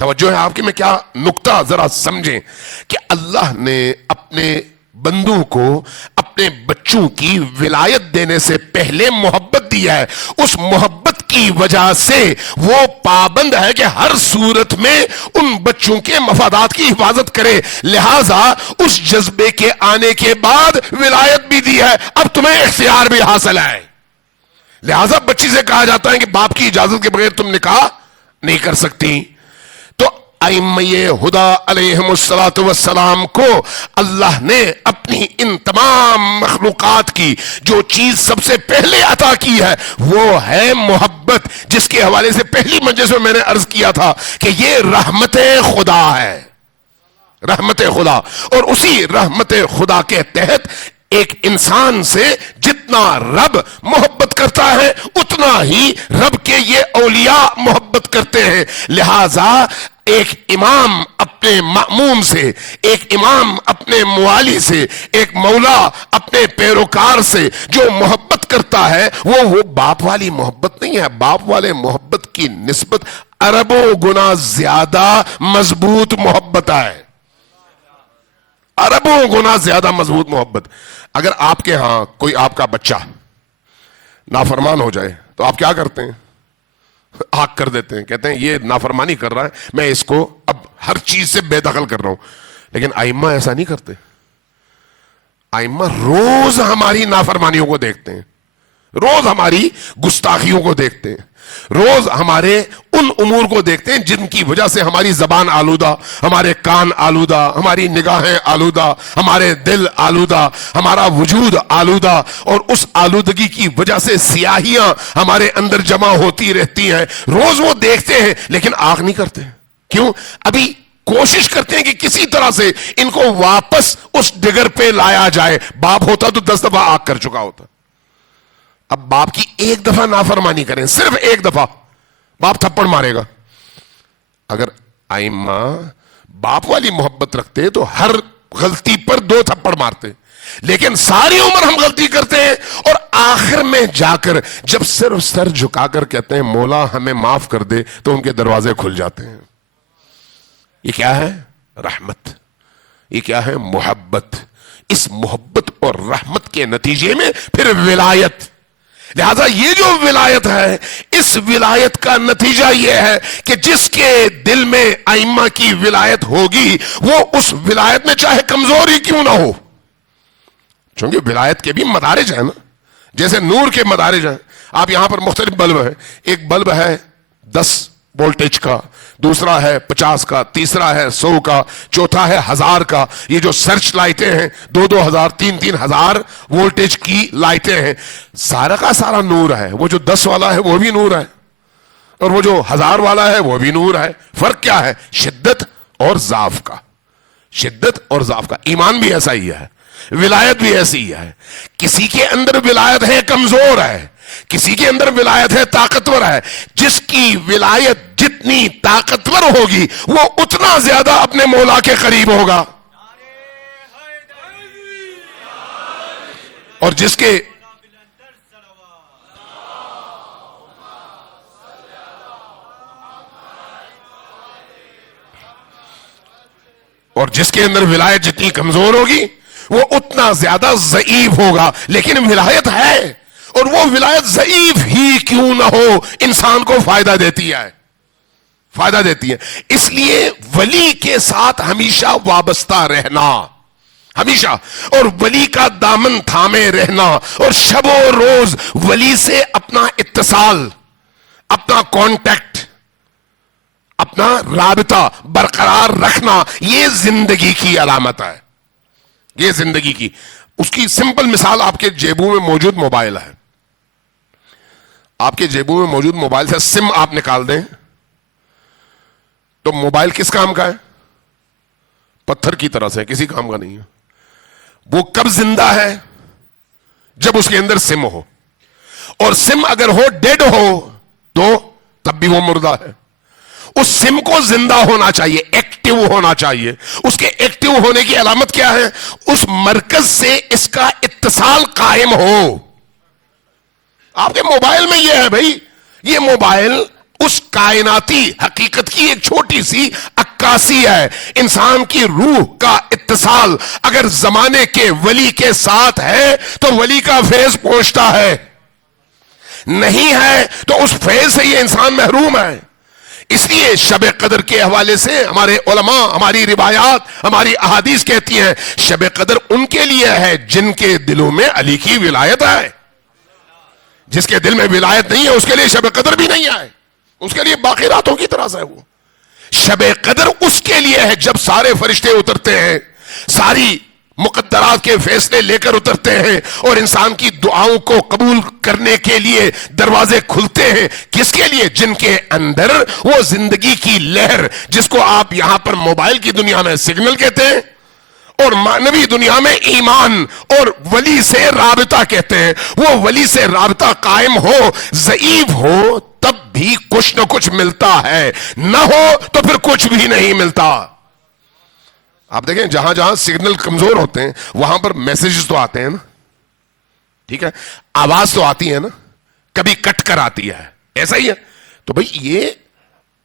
توجہ ہے آپ کی؟ میں کیا نقطہ ذرا سمجھیں کہ اللہ نے اپنے بندوں کو اپنے بچوں کی ولایت دینے سے پہلے محبت دی ہے۔ اس محبت کی وجہ سے وہ پابند ہے کہ ہر صورت میں ان بچوں کے مفادات کی حفاظت کرے، لہذا اس جذبے کے آنے کے بعد ولایت بھی دی ہے، اب تمہیں اختیار بھی حاصل ہے۔ لہذا بچی سے کہا جاتا ہے کہ باپ کی اجازت کے بغیر تم نکاح نہیں کر سکتی۔ تو ائمہ ہدی علیہم الصلوۃ والسلام کو اللہ نے اپنی ان تمام مخلوقات کی جو چیز سب سے پہلے عطا کی ہے وہ ہے محبت، جس کے حوالے سے پہلی مجلس میں نے عرض کیا تھا کہ یہ رحمت خدا ہے، رحمت خدا۔ اور اسی رحمت خدا کے تحت ایک انسان سے جتنا رب محبت کرتا ہے اتنا ہی رب کے یہ اولیاء محبت کرتے ہیں۔ لہذا ایک امام اپنے مأموم سے، ایک امام اپنے موالی سے، ایک مولا اپنے پیروکار سے جو محبت کرتا ہے وہ باپ والی محبت نہیں ہے۔ باپ والے محبت کی نسبت اربوں گنا زیادہ مضبوط محبت ہے، اربوں گنا زیادہ مضبوط محبت۔ اگر آپ کے ہاں کوئی آپ کا بچہ نافرمان ہو جائے تو آپ کیا کرتے ہیں؟ آگ کر دیتے ہیں، کہتے ہیں یہ نافرمانی کر رہا ہے، میں اس کو اب ہر چیز سے بے دخل کر رہا ہوں. لیکن ائمہ ایسا نہیں کرتے. ائمہ روز ہماری نافرمانیوں کو دیکھتے ہیں، روز ہماری گستاخیوں کو دیکھتے ہیں، روز ہمارے ان امور کو دیکھتے ہیں جن کی وجہ سے ہماری زبان آلودہ، ہمارے کان آلودہ، ہماری نگاہیں آلودہ، ہمارے دل آلودہ، ہمارا وجود آلودہ، اور اس آلودگی کی وجہ سے سیاہیاں ہمارے اندر جمع ہوتی رہتی ہیں. روز وہ دیکھتے ہیں لیکن آگ نہیں کرتے. کیوں؟ ابھی کوشش کرتے ہیں کہ کسی طرح سے ان کو واپس اس ڈگر پہ لایا جائے. باپ ہوتا تو 10 دفعہ آگ کر چکا ہوتا. اب باپ کی ایک دفعہ نافرمانی کریں، صرف ایک دفعہ، باپ تھپڑ مارے گا. اگر ائمہ باپ والی محبت رکھتے تو ہر غلطی پر 2 تھپڑ مارتے. لیکن ساری عمر ہم غلطی کرتے ہیں اور آخر میں جا کر جب صرف سر جھکا کر کہتے ہیں مولا ہمیں معاف کر دے تو ان کے دروازے کھل جاتے ہیں. یہ کیا ہے؟ رحمت. یہ کیا ہے؟ محبت. اس محبت اور رحمت کے نتیجے میں پھر ولایت. لہذا یہ جو ولایت ہے، اس ولایت کا نتیجہ یہ ہے کہ جس کے دل میں ائمہ کی ولایت ہوگی وہ اس ولایت میں چاہے کمزور ہی کیوں نہ ہو. چونکہ ولایت کے بھی مدارج ہیں نا، جیسے نور کے مدارج ہیں. آپ یہاں پر مختلف بلب ہیں، ایک بلب ہے 10 وولٹیج کا، دوسرا ہے 50 کا، تیسرا ہے 100 کا، چوتھا ہے 1000 کا. یہ جو سرچ لائٹیں ہیں 2,000 3,000 وولٹیج کی لائٹیں ہیں، سارا کا سارا نور ہے. وہ جو 10 والا ہے وہ بھی نور ہے، اور وہ جو 1000 والا ہے وہ بھی نور ہے. فرق کیا ہے؟ شدت اور ضعف کا. شدت اور ضعف کا. ایمان بھی ایسا ہی ہے، ولایت بھی ایسی ہی ہے. کسی کے اندر ولایت ہے کمزور ہے، کسی کے اندر ولایت ہے طاقتور ہے. جس کی ولایت جتنی طاقتور ہوگی وہ اتنا زیادہ اپنے مولا کے قریب ہوگا. اور جس کے اندر ولایت جتنی کمزور ہوگی وہ اتنا زیادہ ضعیف ہوگا. لیکن ولایت ہے، اور وہ ولایت ضعیف ہی کیوں نہ ہو انسان کو فائدہ دیتی ہے، فائدہ دیتی ہے. اس لیے ولی کے ساتھ ہمیشہ وابستہ رہنا، ہمیشہ، اور ولی کا دامن تھامے رہنا، اور شب و روز ولی سے اپنا اتصال، اپنا کانٹیکٹ، اپنا رابطہ برقرار رکھنا، یہ زندگی کی علامت ہے. یہ زندگی کی. اس کی سمپل مثال آپ کے جیبوں میں موجود موبائل ہے. آپ کے جیبوں میں موجود موبائل سے سم آپ نکال دیں تو موبائل کس کام کا ہے؟ پتھر کی طرح سے، کسی کام کا نہیں ہے. وہ کب زندہ ہے؟ جب اس کے اندر سم ہو. اور سم اگر ہو ڈیڈ ہو تو تب بھی وہ مردہ ہے. اس سم کو زندہ ہونا چاہیے، ایکٹیو ہونا چاہیے. اس کے ایکٹیو ہونے کی علامت کیا ہے؟ اس مرکز سے اس کا اتصال قائم ہو. آپ کے موبائل میں یہ ہے بھائی، یہ موبائل اس کائناتی حقیقت کی ایک چھوٹی سی عکاسی ہے. انسان کی روح کا اتصال اگر زمانے کے ولی کے ساتھ ہے تو ولی کا فیض پہنچتا ہے، نہیں ہے تو اس فیض سے یہ انسان محروم ہے. اس لیے شب قدر کے حوالے سے ہمارے علماء، ہماری روایات، ہماری احادیث کہتی ہیں شب قدر ان کے لیے ہے جن کے دلوں میں علی کی ولایت ہے. جس کے دل میں ولایت نہیں ہے اس کے لیے شب قدر بھی نہیں ہے، اس کے لیے باقی راتوں کی طرح سے. وہ شب قدر اس کے لیے ہے جب سارے فرشتے اترتے ہیں، ساری مقدرات کے فیصلے لے کر اترتے ہیں، اور انسان کی دعاؤں کو قبول کرنے کے لیے دروازے کھلتے ہیں. کس کے لیے؟ جن کے اندر وہ زندگی کی لہر، جس کو آپ یہاں پر موبائل کی دنیا میں سگنل کہتے ہیں اور معنوی دنیا میں ایمان اور ولی سے رابطہ کہتے ہیں، وہ ولی سے رابطہ قائم ہو، ضعیف ہو تب بھی کچھ نہ کچھ ملتا ہے، نہ ہو تو پھر کچھ بھی نہیں ملتا. آپ دیکھیں جہاں جہاں سگنل کمزور ہوتے ہیں وہاں پر میسیجز تو آتے ہیں نا، ٹھیک ہے، آواز تو آتی ہے نا، کبھی کٹ کر آتی ہے، ایسا ہی ہے. تو بھئی یہ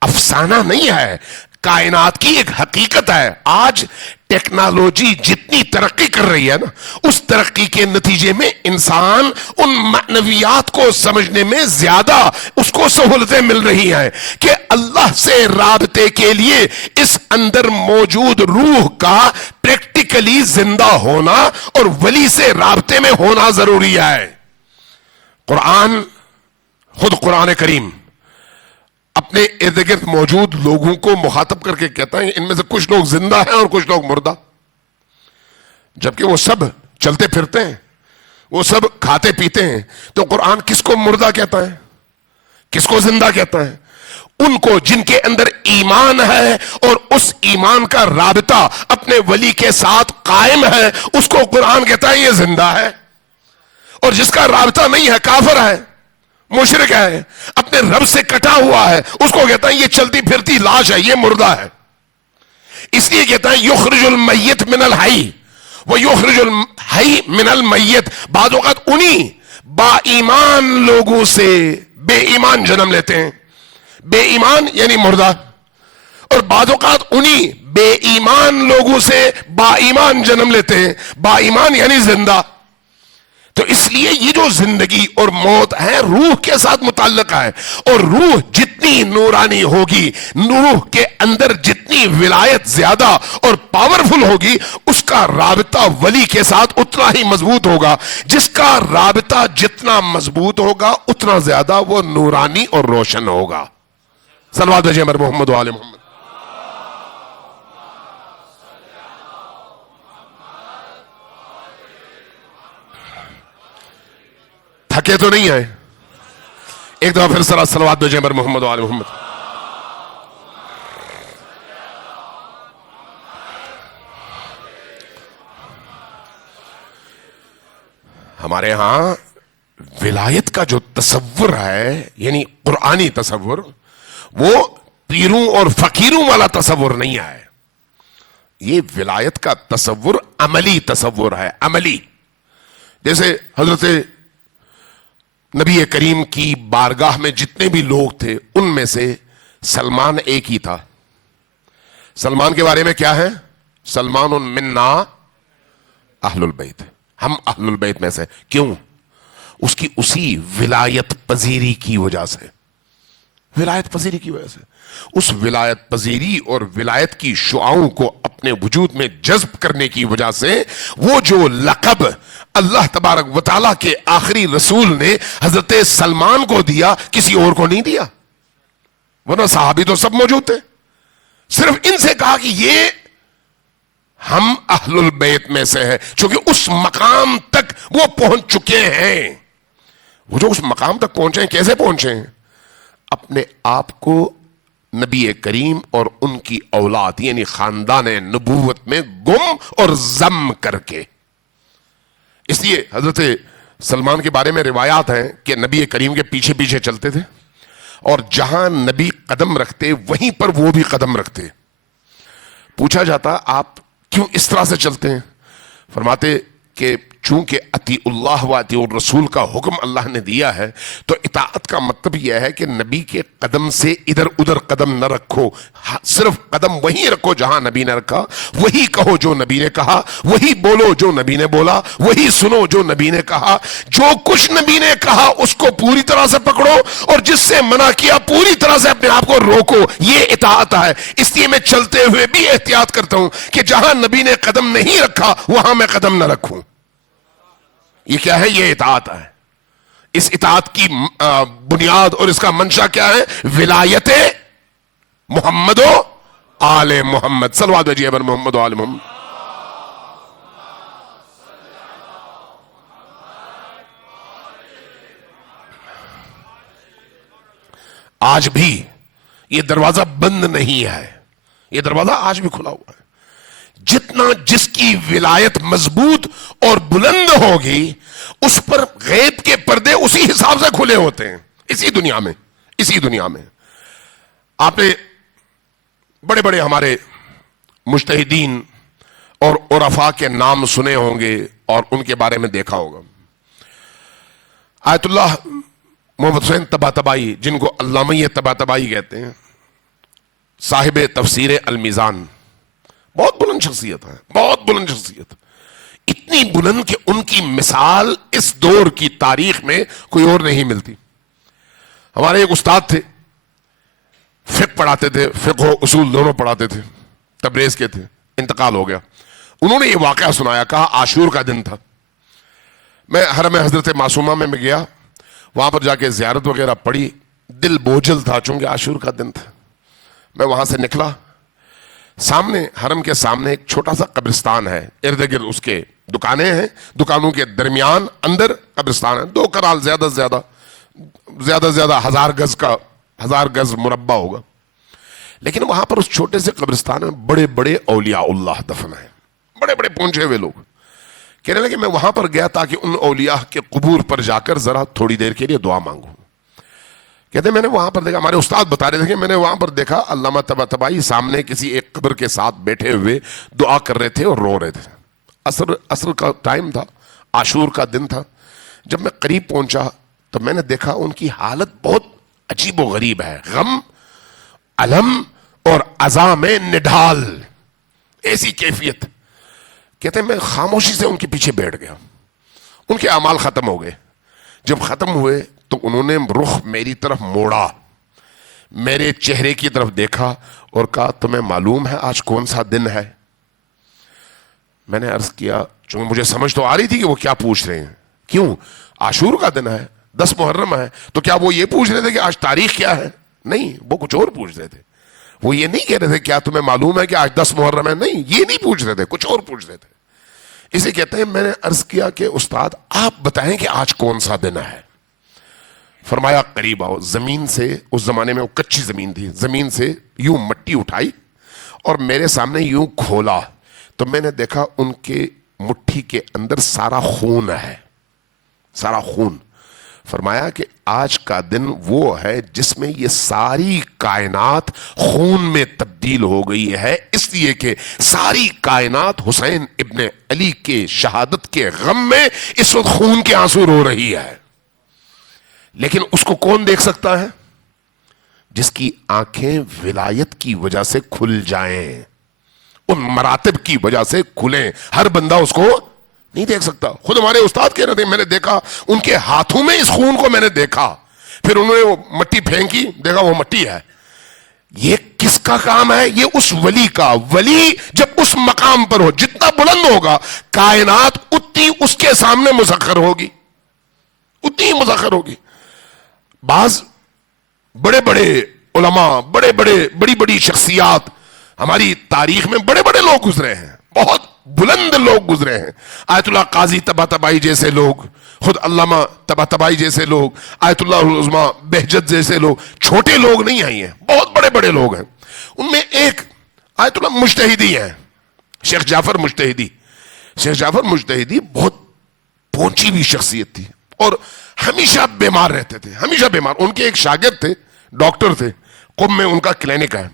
افسانہ نہیں ہے، کائنات کی ایک حقیقت ہے. آج ٹیکنالوجی جتنی ترقی کر رہی ہے نا, اس ترقی کے نتیجے میں انسان ان معنویات کو سمجھنے میں زیادہ اس کو سہولتیں مل رہی ہیں کہ اللہ سے رابطے کے لیے اس اندر موجود روح کا پریکٹیکلی زندہ ہونا اور ولی سے رابطے میں ہونا ضروری ہے. قرآن کریم اپنے ارد گرد موجود لوگوں کو مخاطب کر کے کہتا ہے ان میں سے کچھ لوگ زندہ ہیں اور کچھ لوگ مردہ, جبکہ وہ سب چلتے پھرتے ہیں, وہ سب کھاتے پیتے ہیں. تو قرآن کس کو مردہ کہتا ہے, کس کو زندہ کہتا ہے؟ ان کو جن کے اندر ایمان ہے اور اس ایمان کا رابطہ اپنے ولی کے ساتھ قائم ہے, اس کو قرآن کہتا ہے یہ زندہ ہے. اور جس کا رابطہ نہیں ہے, کافر ہے, مشرک ہے, اپنے رب سے کٹا ہوا ہے, اس کو کہتا ہے یہ چلتی پھرتی لاش ہے, یہ مردہ ہے. اس لیے کہتا ہے یخرج المیت من الحی و یخرج الحی من المیت. بعض اوقات انہی با ایمان لوگوں سے بے ایمان جنم لیتے ہیں, بے ایمان یعنی مردہ, اور بعض اوقات انہی بے ایمان لوگوں سے با ایمان جنم لیتے ہیں, با ایمان یعنی زندہ. تو اس لیے یہ جو زندگی اور موت ہے روح کے ساتھ متعلق ہے, اور روح جتنی نورانی ہوگی, روح کے اندر جتنی ولایت زیادہ اور پاورفل ہوگی, اس کا رابطہ ولی کے ساتھ اتنا ہی مضبوط ہوگا. جس کا رابطہ جتنا مضبوط ہوگا اتنا زیادہ وہ نورانی اور روشن ہوگا. صلوات بھیجیں محمد و آل محمد. تھکے تو نہیں آئے؟ ایک دفعہ پھر صلوات بھیجیں محمد و آل محمد. ہمارے ہاں ولایت کا جو تصور ہے, یعنی قرآنی تصور, وہ پیروں اور فقیروں والا تصور نہیں ہے. یہ ولایت کا تصور عملی تصور ہے, عملی. جیسے حضرت نبی کریم کی بارگاہ میں جتنے بھی لوگ تھے ان میں سے سلمان ایک ہی تھا. سلمان کے بارے میں کیا ہے؟ سلمان منا اہل البیت, ہم اہل البیت میں سے. کیوں؟ اس کی اسی ولایت پذیری کی وجہ سے, ولایت پذیری کی وجہ سے. اس ولایت پذیری اور ولایت کی شعاؤں کو اپنے وجود میں جذب کرنے کی وجہ سے وہ جو لقب اللہ تبارک و تعالیٰ کے آخری رسول نے حضرت سلمان کو دیا, کسی اور کو نہیں دیا. ورنہ صحابی تو سب موجود تھے, صرف ان سے کہا کہ یہ ہم اہل البیت میں سے ہے, چونکہ اس مقام تک وہ پہنچ چکے ہیں. وہ جو اس مقام تک پہنچے ہیں, کیسے پہنچے ہیں؟ اپنے آپ کو نبی کریم اور ان کی اولاد یعنی خاندان نبوت میں گم اور ضم کر کے. اس لیے حضرت سلمان کے بارے میں روایات ہیں کہ نبی کریم کے پیچھے پیچھے چلتے تھے, اور جہاں نبی قدم رکھتے وہیں پر وہ بھی قدم رکھتے. پوچھا جاتا آپ کیوں اس طرح سے چلتے ہیں؟ فرماتے کہ چونکہ اطیع اللہ و اطیع الرسول کا حکم اللہ نے دیا ہے, تو اطاعت کا مطلب یہ ہے کہ نبی کے قدم سے ادھر ادھر قدم نہ رکھو, صرف قدم وہیں رکھو جہاں نبی نے رکھا, وہی کہو جو نبی نے کہا, وہی بولو جو نبی نے بولا, وہی سنو جو نبی نے کہا. جو کچھ نبی نے کہا اس کو پوری طرح سے پکڑو, اور جس سے منع کیا پوری طرح سے اپنے آپ کو روکو. یہ اطاعت ہے. اس لیے میں چلتے ہوئے بھی احتیاط کرتا ہوں کہ جہاں نبی نے قدم نہیں رکھا وہاں میں قدم نہ رکھوں. یہ کیا ہے؟ یہ اطاعت ہے. اس اطاعت کی بنیاد اور اس کا منشا کیا ہے؟ ولایت محمد و آل محمد. صلوات بھیجیے محمد و آل محمد. آج بھی یہ دروازہ بند نہیں ہے, یہ دروازہ آج بھی کھلا ہوا ہے. جتنا جس کی ولایت مضبوط اور بلند ہوگی اس پر غیب کے پردے اسی حساب سے کھلے ہوتے ہیں. اسی دنیا میں آپ نے بڑے بڑے ہمارے مجتہدین اور عرفاء کے نام سنے ہوں گے اور ان کے بارے میں دیکھا ہوگا. آیت اللہ محمد حسین طباطبائی, جن کو علامہ طباطبائی کہتے ہیں, صاحب تفسیر المیزان، بہت بلند شخصیت ہے، بہت بلند شخصیت، اتنی بلند کہ ان کی مثال اس دور کی تاریخ میں کوئی اور نہیں ملتی۔ ہمارے ایک استاد تھے، فقہ پڑھاتے تھے، فقہ و اصول دونوں پڑھاتے تھے، تبریز کے تھے، انتقال ہو گیا۔ انہوں نے یہ واقعہ سنایا، کہا عاشور کا دن تھا، میں حرم حضرت معصومہ میں گیا، وہاں پر جا کے زیارت وغیرہ پڑھی، دل بوجھل تھا چونکہ عاشور کا دن تھا۔ میں وہاں سے نکلا، سامنے حرم کے سامنے ایک چھوٹا سا قبرستان ہے، ارد گرد اس کے دکانیں ہیں، دکانوں کے درمیان اندر قبرستان ہے، 2 کنال زیادہ سے زیادہ 1000 گز مربع ہوگا۔ لیکن وہاں پر اس چھوٹے سے قبرستان میں بڑے بڑے اولیاء اللہ دفن ہیں، بڑے بڑے پونچھے ہوئے لوگ۔ کہنے لگے میں وہاں پر گیا تاکہ ان اولیاء کے قبور پر جا کر ذرا تھوڑی دیر کے لیے دعا مانگوں۔ کہتے ہیں میں نے وہاں پر دیکھا، ہمارے استاد بتا رہے تھے کہ میں نے وہاں پر دیکھا علامہ طباطبائی سامنے کسی ایک قبر کے ساتھ بیٹھے ہوئے دعا کر رہے تھے اور رو رہے تھے۔ عصر کا ٹائم تھا، عاشور کا دن تھا۔ جب میں قریب پہنچا تو میں نے دیکھا ان کی حالت بہت عجیب و غریب ہے، غم، الم اور عزا میں نڈھال، ایسی کیفیت۔ کہتے ہیں میں خاموشی سے ان کے پیچھے بیٹھ گیا۔ ان کے اعمال ختم ہو گئے، جب ختم ہوئے تو انہوں نے رخ میری طرف موڑا، میرے چہرے کی طرف دیکھا اور کہا تمہیں معلوم ہے آج کون سا دن ہے؟ میں نے عرض کیا، چونکہ مجھے سمجھ تو آ رہی تھی کہ وہ کیا پوچھ رہے ہیں، کیوں؟ عاشور کا دن ہے، 10 محرم ہے، تو کیا وہ یہ پوچھ رہے تھے کہ آج تاریخ کیا ہے؟ نہیں، وہ کچھ اور پوچھ رہے تھے۔ وہ یہ نہیں کہہ رہے تھے کیا تمہیں معلوم ہے کہ آج 10 محرم ہے، نہیں، یہ نہیں پوچھ رہے تھے، کچھ اور پوچھ رہے تھے۔ اسے کہتے ہیں میں نے عرض کیا کہ استاد آپ بتائیں کہ آج کون سا دن ہے؟ فرمایا قریب آؤ۔ زمین سے، اس زمانے میں وہ کچی زمین تھی، زمین سے یوں مٹی اٹھائی اور میرے سامنے یوں کھولا تو میں نے دیکھا ان کے مٹھی کے اندر سارا خون ہے، سارا خون۔ فرمایا کہ آج کا دن وہ ہے جس میں یہ ساری کائنات خون میں تبدیل ہو گئی ہے، اس لیے کہ ساری کائنات حسین ابن علی کے شہادت کے غم میں اس وقت خون کے آنسو رو رہی ہے۔ لیکن اس کو کون دیکھ سکتا ہے؟ جس کی آنکھیں ولایت کی وجہ سے کھل جائیں، ان مراتب کی وجہ سے کھلیں۔ ہر بندہ اس کو نہیں دیکھ سکتا۔ خود ہمارے استاد کہہ رہے تھے، میں نے دیکھا ان کے ہاتھوں میں اس خون کو، میں نے دیکھا، پھر انہوں نے وہ مٹی پھینکی، دیکھا وہ مٹی ہے۔ یہ کس کا کام ہے؟ یہ اس ولی کا۔ ولی جب اس مقام پر ہو، جتنا بلند ہوگا کائنات اتنی اس کے سامنے مسخر ہوگی، اتنی ہی مسخر ہوگی۔ بعض بڑے بڑے علماء، بڑی بڑی شخصیات ہماری تاریخ میں، بڑے بڑے لوگ گزرے ہیں، بہت بلند لوگ گزرے ہیں۔ آیت اللہ قاضی طباطبائی جیسے لوگ، خود علامہ طباطبائی جیسے لوگ، آیت اللہ العظمہ بہجت جیسے لوگ، چھوٹے لوگ نہیں آئی ہیں، بہت بڑے بڑے لوگ ہیں۔ ان میں ایک آیت اللہ مجتہدی ہیں، شیخ جعفر مجتہدی۔ شیخ جعفر مجتہدی بہت پہنچی ہوئی شخصیت تھی اور ہمیشہ بیمار رہتے تھے، ہمیشہ بیمار۔ ان کے ایک شاگرد تھے، ڈاکٹر تھے، قم میں ان کا کلینک ہے۔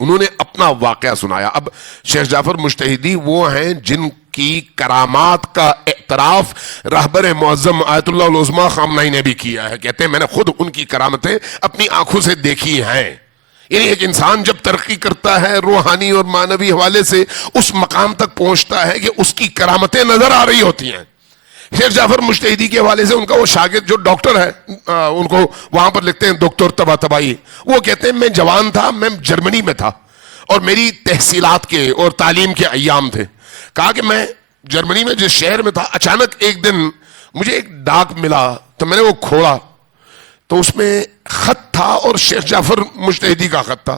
انہوں نے اپنا واقعہ سنایا۔ اب شیخ جعفر مجتہدی وہ ہیں جن کی کرامات کا اعتراف رہبر معظم آیت اللہ العظمہ خامنہی نے بھی کیا ہے۔ کہتے ہیں میں نے خود ان کی کرامتیں اپنی آنکھوں سے دیکھی ہیں۔ یعنی ایک انسان جب ترقی کرتا ہے روحانی اور معنوی حوالے سے، اس مقام تک پہنچتا ہے کہ اس کی کرامتیں نظر آ رہی ہوتی ہیں۔ شیخ جعفر مجتہدی کے حوالے سے ان کا وہ شاگرد جو ڈاکٹر ہے، ان کو وہاں پر لکھتے ہیں دکتور طباطبائی، وہ کہتے ہیں میں جوان تھا، میں جرمنی میں تھا اور میری تحصیلات کے اور تعلیم کے ایام تھے۔ کہا کہ میں جرمنی میں جس شہر میں تھا، اچانک ایک دن مجھے ایک ڈاک ملا تو میں نے وہ کھولا تو اس میں خط تھا اور شیخ جعفر مجتہدی کا خط تھا۔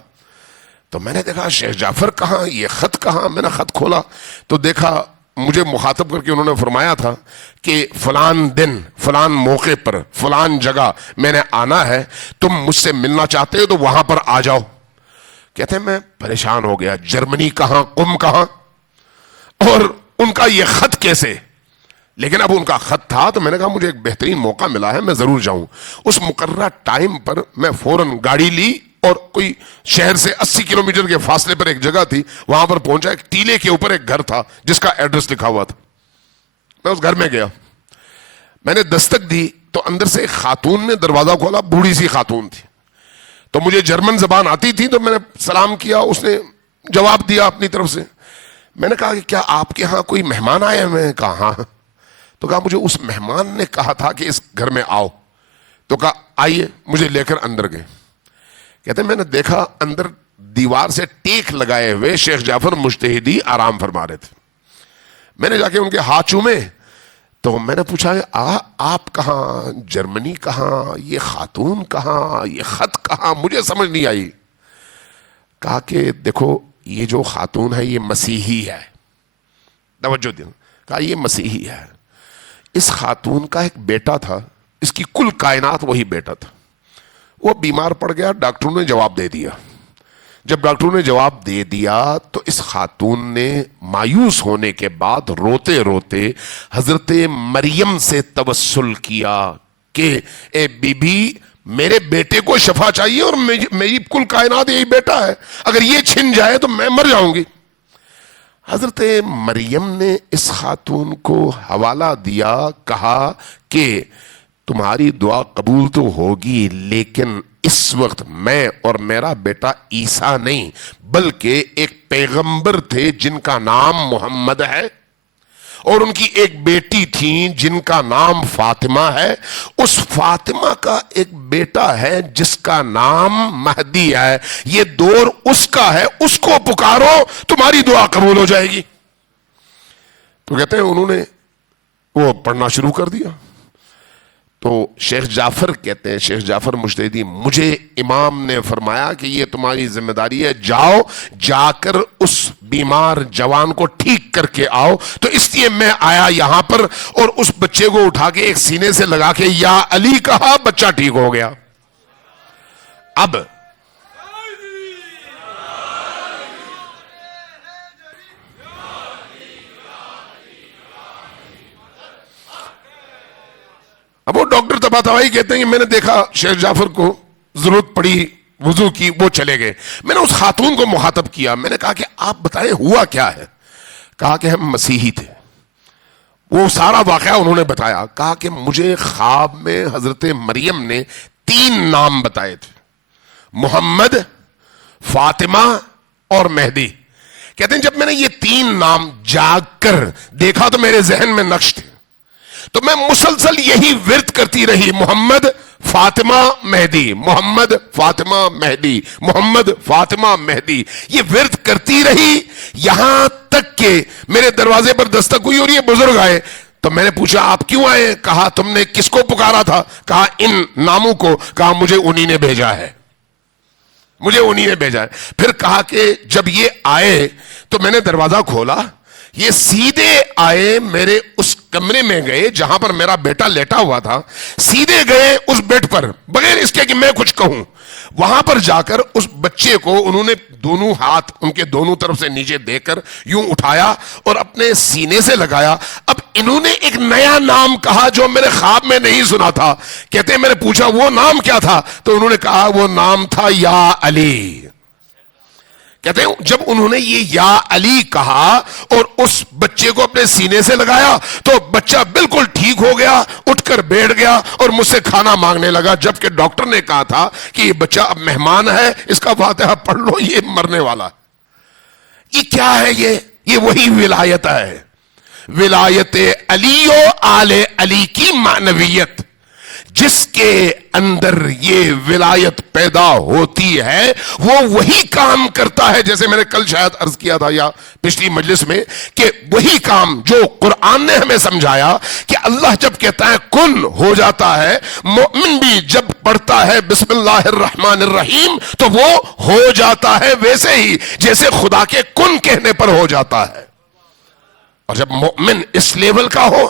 تو میں نے دیکھا شیخ جعفر کہاں، یہ خط کہاں؟ میں نے خط کھولا تو دیکھا، مجھے مخاطب کر کے انہوں نے فرمایا تھا کہ فلان دن، فلان موقع پر، فلان جگہ میں نے آنا ہے، تم مجھ سے ملنا چاہتے ہو تو وہاں پر آ جاؤ۔ کہتے ہیں میں پریشان ہو گیا، جرمنی کہاں، قم کہاں، اور ان کا یہ خط کیسے؟ لیکن اب ان کا خط تھا تو میں نے کہا مجھے ایک بہترین موقع ملا ہے، میں ضرور جاؤں۔ اس مقررہ ٹائم پر میں فوراً گاڑی لی اور کوئی شہر سے 80 کلومیٹر کے فاصلے پر ایک جگہ تھی، وہاں پر پہنچا۔ ایک ٹیلے کے اوپر ایک گھر تھا جس کا ایڈریس لکھا ہوا تھا۔ میں اس گھر میں گیا، میں نے دستک دی تو اندر سے ایک خاتون نے دروازہ کھولا، بوڑھی سی خاتون تھی۔ تو مجھے جرمن زبان آتی تھی تو میں نے سلام کیا, اس نے جواب دیا اپنی طرف سے. میں نے کہا کہ کیا آپ کے ہاں کوئی مہمان آئے؟ میں نے کہا ہاں. تو کہا مجھے اس مہمان نے کہا تھا کہ اس گھر میں آؤ. تو کہا آئیے. مجھے لے کر اندر گئے. کہتے ہیں میں نے دیکھا اندر دیوار سے ٹیک لگائے ہوئے شیخ جعفر مجتہدی آرام فرما رہے تھے. میں نے جا کے ان کے ہاتھ چومے تو میں نے پوچھا آپ کہاں, جرمنی کہاں, یہ خاتون کہاں, یہ خط کہاں؟ مجھے سمجھ نہیں آئی. کہا کہ دیکھو یہ جو خاتون ہے یہ مسیحی ہے. توجہ دیں. کہا یہ مسیحی ہے. اس خاتون کا ایک بیٹا تھا, اس کی کل کائنات وہی بیٹا تھا. وہ بیمار پڑ گیا, ڈاکٹروں نے جواب دے دیا. جب ڈاکٹروں نے جواب دے دیا تو اس خاتون نے مایوس ہونے کے بعد روتے روتے حضرت مریم سے توسل کیا کہ اے بی بی میرے بیٹے کو شفا چاہیے اور میری کل کائنات یہی بیٹا ہے, اگر یہ چھن جائے تو میں مر جاؤں گی. حضرت مریم نے اس خاتون کو حوالہ دیا, کہا کہ تمہاری دعا قبول تو ہوگی لیکن اس وقت میں اور میرا بیٹا عیسیٰ نہیں بلکہ ایک پیغمبر تھے جن کا نام محمد ہے, اور ان کی ایک بیٹی تھی جن کا نام فاطمہ ہے. اس فاطمہ کا ایک بیٹا ہے جس کا نام مہدی ہے. یہ دور اس کا ہے, اس کو پکارو تمہاری دعا قبول ہو جائے گی. تو کہتے ہیں انہوں نے وہ پڑھنا شروع کر دیا. تو شیخ جعفر کہتے ہیں, شیخ جعفر مجتہدی, مجھے امام نے فرمایا کہ یہ تمہاری ذمہ داری ہے, جاؤ جا کر اس بیمار جوان کو ٹھیک کر کے آؤ. تو اس لیے میں آیا یہاں پر اور اس بچے کو اٹھا کے ایک سینے سے لگا کے یا علی کہا, بچہ ٹھیک ہو گیا. اب وہ ڈاکٹر طباطبائی کہتے ہیں کہ میں نے دیکھا شیخ جعفر کو ضرورت پڑی, وضو کی, وہ چلے گئے. میں نے اس خاتون کو مخاطب کیا, میں نے کہا کہ آپ بتائیں ہوا کیا ہے؟ کہا کہ ہم مسیحی تھے. وہ سارا واقعہ انہوں نے بتایا. کہا کہ مجھے خواب میں حضرت مریم نے 3 نام بتائے تھے, محمد, فاطمہ اور مہدی. کہتے ہیں جب میں نے یہ 3 نام جاگ کر دیکھا تو میرے ذہن میں نقش تھے, تو میں مسلسل یہی ورد کرتی رہی, محمد فاطمہ مہدی, محمد فاطمہ مہدی, محمد فاطمہ مہدی. یہ ورد کرتی رہی یہاں تک کہ میرے دروازے پر دستک ہوئی اور یہ بزرگ آئے. تو میں نے پوچھا آپ کیوں آئے؟ کہا تم نے کس کو پکارا تھا؟ کہا ان ناموں کو. کہا مجھے انہی نے بھیجا ہے, مجھے انہی نے بھیجا ہے. پھر کہا کہ جب یہ آئے تو میں نے دروازہ کھولا, یہ سیدھے آئے میرے اس کمرے میں گئے جہاں پر میرا بیٹا لیٹا ہوا تھا, سیدھے گئے اس بیڈ پر بغیر اس کے کہ میں کچھ کہوں. وہاں پر جا کر اس بچے کو انہوں نے دونوں ہاتھ ان کے دونوں طرف سے نیچے دے کر یوں اٹھایا اور اپنے سینے سے لگایا. اب انہوں نے ایک نیا نام کہا جو میرے خواب میں نہیں سنا تھا. کہتے ہیں میں نے پوچھا وہ نام کیا تھا؟ تو انہوں نے کہا وہ نام تھا یا علی. کہتے ہیں جب انہوں نے یہ یا علی کہا اور اس بچے کو اپنے سینے سے لگایا تو بچہ بالکل ٹھیک ہو گیا, اٹھ کر بیٹھ گیا اور مجھ سے کھانا مانگنے لگا, جبکہ ڈاکٹر نے کہا تھا کہ یہ بچہ اب مہمان ہے, اس کا فاتحہ پڑھ لو, یہ مرنے والا. یہ کیا ہے؟ یہ وہی ولایت ہے, ولایت علی و آل علی کی معنویت. جس کے اندر یہ ولایت پیدا ہوتی ہے وہ وہی کام کرتا ہے, جیسے میں نے کل شاید عرض کیا تھا یا پچھلی مجلس میں, کہ وہی کام جو قرآن نے ہمیں سمجھایا کہ اللہ جب کہتا ہے کن ہو جاتا ہے, مومن بھی جب پڑھتا ہے بسم اللہ الرحمن الرحیم تو وہ ہو جاتا ہے ویسے ہی جیسے خدا کے کن کہنے پر ہو جاتا ہے. اور جب مومن اس لیول کا ہو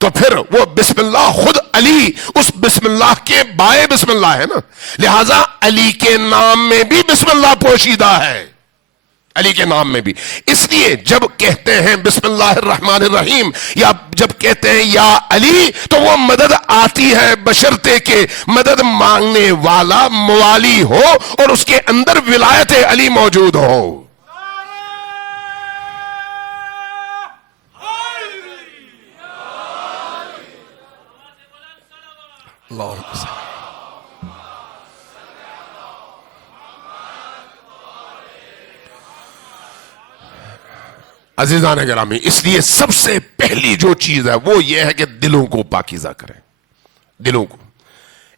تو پھر وہ بسم اللہ خود علی اس بسم اللہ کے بائے بسم اللہ ہے نا, لہذا علی کے نام میں بھی بسم اللہ پوشیدہ ہے, علی کے نام میں بھی. اس لیے جب کہتے ہیں بسم اللہ الرحمن الرحیم یا جب کہتے ہیں یا علی تو وہ مدد آتی ہے بشرطے کہ مدد مانگنے والا موالی ہو اور اس کے اندر ولایت علی موجود ہو. عزیزان گرامی، اس لیے سب سے پہلی جو چیز ہے وہ یہ ہے کہ دلوں کو پاکیزہ کریں. دلوں کو،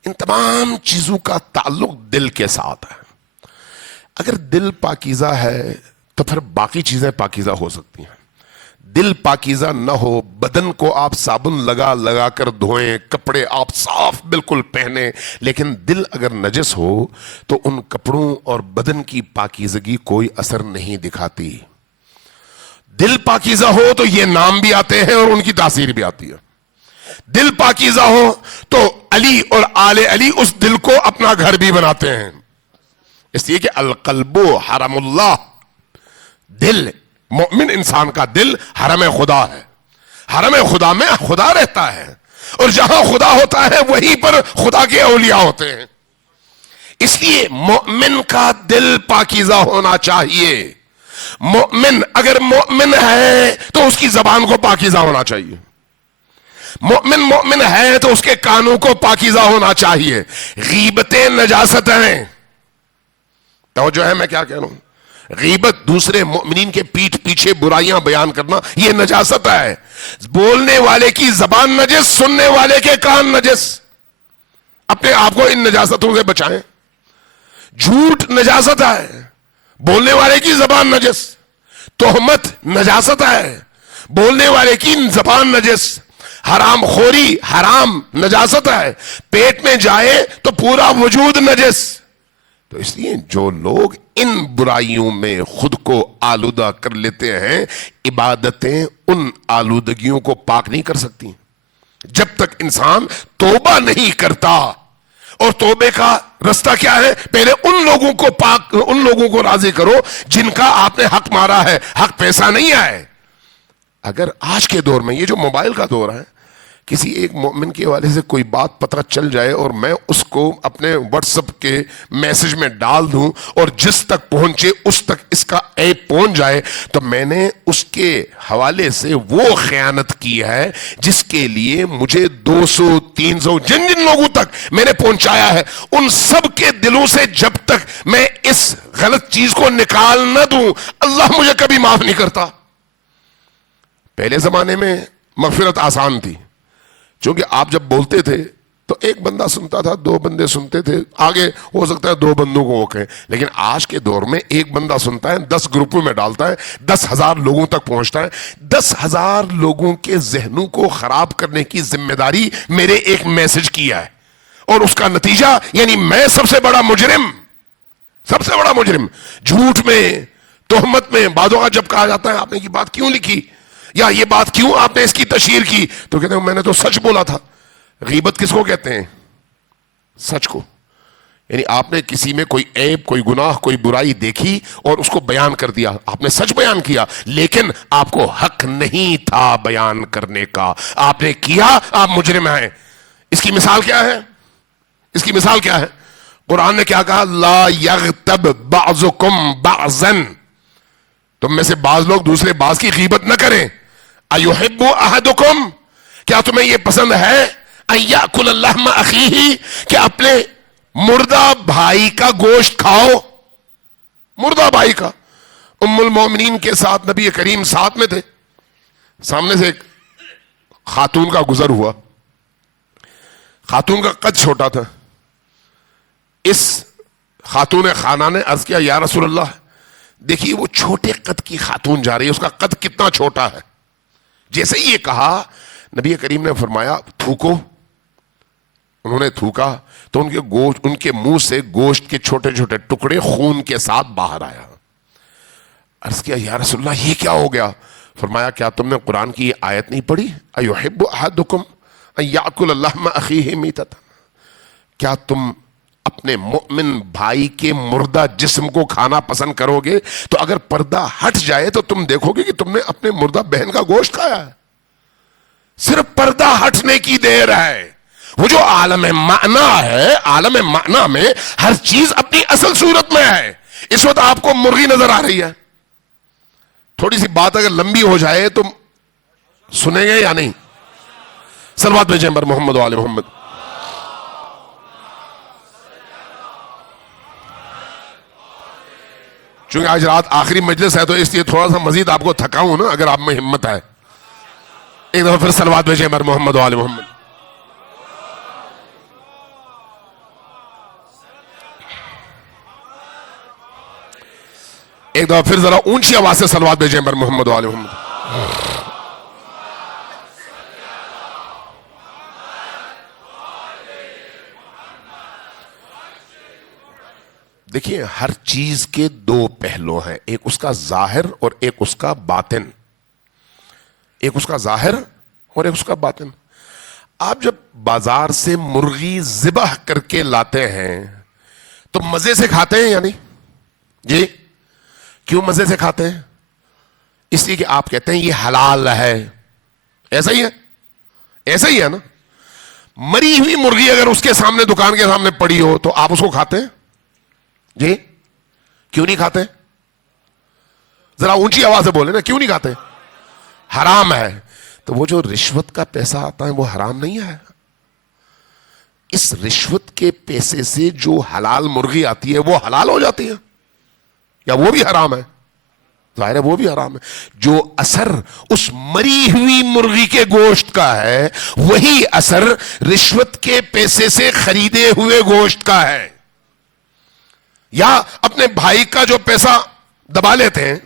ان تمام چیزوں کا تعلق دل کے ساتھ ہے. اگر دل پاکیزہ ہے تو پھر باقی چیزیں پاکیزہ ہو سکتی ہیں. دل پاکیزہ نہ ہو، بدن کو آپ صابن لگا لگا کر دھوئیں، کپڑے آپ صاف بالکل پہنیں، لیکن دل اگر نجس ہو تو ان کپڑوں اور بدن کی پاکیزگی کوئی اثر نہیں دکھاتی. دل پاکیزہ ہو تو یہ نام بھی آتے ہیں اور ان کی تاثیر بھی آتی ہے. دل پاکیزہ ہو تو علی اور آل علی اس دل کو اپنا گھر بھی بناتے ہیں. اس لیے کہ القلب حرم اللہ، دل، مومن انسان کا دل حرم خدا ہے. حرم خدا میں خدا رہتا ہے، اور جہاں خدا ہوتا ہے وہیں پر خدا کے اولیاء ہوتے ہیں. اس لیے مومن کا دل پاکیزہ ہونا چاہیے. مومن اگر مومن ہے تو اس کی زبان کو پاکیزہ ہونا چاہیے. مومن ہے تو اس کے کانوں کو پاکیزہ ہونا چاہیے. غیبتیں نجاست ہیں. توجہ ہے میں کیا کہہ رہا ہوں؟ غیبت، دوسرے مومنین کے پیٹھ پیچھے برائیاں بیان کرنا، یہ نجاست ہے. بولنے والے کی زبان نجس، سننے والے کے کان نجس. اپنے آپ کو ان نجاستوں سے بچائیں. جھوٹ نجاست ہے، بولنے والے کی زبان نجس. تہمت نجاست ہے، بولنے والے کی زبان نجس. حرام خوری حرام نجاست ہے، پیٹ میں جائے تو پورا وجود نجس. تو اس لیے جو لوگ ان برائیوں میں خود کو آلودہ کر لیتے ہیں، عبادتیں ان آلودگیوں کو پاک نہیں کر سکتی جب تک انسان توبہ نہیں کرتا. اور توبے کا رستہ کیا ہے؟ پہلے ان لوگوں کو پاک، ان لوگوں کو راضی کرو جن کا آپ نے حق مارا ہے، حق پیسہ نہیں آئے. اگر آج کے دور میں یہ جو موبائل کا دور ہے، کسی ایک مومن کے حوالے سے کوئی بات پتہ چل جائے اور میں اس کو اپنے واٹس ایپ کے میسج میں ڈال دوں اور جس تک پہنچے اس تک اس کا ایپ پہنچ جائے، تو میں نے اس کے حوالے سے وہ خیانت کی ہے جس کے لیے مجھے 200 300 جن جن لوگوں تک میں نے پہنچایا ہے، ان سب کے دلوں سے جب تک میں اس غلط چیز کو نکال نہ دوں، اللہ مجھے کبھی معاف نہیں کرتا. پہلے زمانے میں مغفرت آسان تھی، چونکہ آپ جب بولتے تھے تو ایک بندہ سنتا تھا، 2 بندے سنتے تھے، آگے ہو سکتا ہے 2 بندوں کو وہ کہیں. لیکن آج کے دور میں ایک بندہ سنتا ہے، 10 گروپوں میں ڈالتا ہے، 10,000 لوگوں تک پہنچتا ہے. 10,000 لوگوں کے ذہنوں کو خراب کرنے کی ذمہ داری میرے ایک میسج کی ہے، اور اس کا نتیجہ یعنی میں سب سے بڑا مجرم، سب سے بڑا مجرم. جھوٹ میں، تہمت میں بعضوں کا جب کہا جاتا ہے آپ نے یہ بات کیوں لکھی یا یہ بات کیوں آپ نے اس کی تشہیر کی، تو کہتے ہیں میں نے تو سچ بولا تھا. غیبت کس کو کہتے ہیں؟ سچ کو. یعنی آپ نے کسی میں کوئی عیب، کوئی گناہ، کوئی برائی دیکھی اور اس کو بیان کر دیا، آپ نے سچ بیان کیا، لیکن آپ کو حق نہیں تھا بیان کرنے کا، آپ نے کیا، آپ مجرم ہیں. اس کی مثال کیا ہے؟ اس کی مثال کیا ہے؟ قرآن نے کیا کہا؟ لا یغتب بعضکم بعضا، تم میں سے بعض لوگ دوسرے بعض کی غیبت نہ کریں. ایحب احدکم، کیا تمہیں یہ پسند ہے ان یاکل اللحم اخیہ، کہ اپنے مردہ بھائی کا گوشت کھاؤ؟ مردہ بھائی کا. ام المومنین کے ساتھ نبی کریم ساتھ میں تھے، سامنے سے ایک خاتون کا گزر ہوا. خاتون کا قد چھوٹا تھا. اس خاتون خانہ نے عرض کیا یا رسول اللہ، دیکھیے وہ چھوٹے قد کی خاتون جا رہی ہے، اس کا قد کتنا چھوٹا ہے. جیسے ہی یہ کہا نبی کریم نے فرمایا تھوکو. انہوں نے تھوکا تو ان کے منہ سے گوشت کے چھوٹے چھوٹے ٹکڑے خون کے ساتھ باہر آیا. عرض کیا یا رسول اللہ یہ کیا ہو گیا؟ فرمایا کیا تم نے قرآن کی یہ آیت نہیں پڑھی؟ ایحب احدکم ان یاکل اللحم اخیہ میتۃ، کیا تم اپنے مومن بھائی کے مردہ جسم کو کھانا پسند کرو گے؟ تو اگر پردہ ہٹ جائے تو تم دیکھو گے کہ تم نے اپنے مردہ بہن کا گوشت کھایا ہے. صرف پردہ ہٹنے کی دیر ہے. وہ جو عالم معنی ہے، عالم معنی میں ہر چیز اپنی اصل صورت میں ہے. اس وقت آپ کو مرغی نظر آ رہی ہے، تھوڑی سی بات اگر لمبی ہو جائے تو سنیں گے یا نہیں؟ صلوات بھیجیں بر محمد و آل محمد. چونکہ آج رات آخری مجلس ہے تو اس لیے تھوڑا سا مزید آپ کو تھکاؤں نا، اگر آپ میں ہمت ہے ایک دفعہ پھر صلوات بھیجیں بر محمد و آل محمد. ایک دفعہ پھر ذرا اونچی آواز سے صلوات بھیجیں بر محمد و آل محمد. دیکھیے ہر چیز کے دو پہلو ہیں، ایک اس کا ظاہر اور ایک اس کا باطن. ایک اس کا ظاہر اور ایک اس کا باطن. آپ جب بازار سے مرغی ذبح کر کے لاتے ہیں تو مزے سے کھاتے ہیں یا نہیں؟ جی کیوں مزے سے کھاتے ہیں؟ اس لیے کہ آپ کہتے ہیں یہ حلال ہے. ایسا ہی ہے، ایسا ہی ہے نا. مری ہوئی مرغی اگر اس کے سامنے دکان کے سامنے پڑی ہو تو آپ اس کو کھاتے ہیں؟ جی کیوں نہیں کھاتے؟ ذرا اونچی آواز سے بولے نا، کیوں نہیں کھاتے؟ حرام ہے. تو وہ جو رشوت کا پیسہ آتا ہے وہ حرام نہیں ہے؟ اس رشوت کے پیسے سے جو حلال مرغی آتی ہے وہ حلال ہو جاتی ہے یا وہ بھی حرام ہے؟ ظاہر ہے وہ بھی حرام ہے. جو اثر اس مری ہوئی مرغی کے گوشت کا ہے وہی اثر رشوت کے پیسے سے خریدے ہوئے گوشت کا ہے. یا اپنے بھائی کا جو پیسہ دبا لیتے ہیں،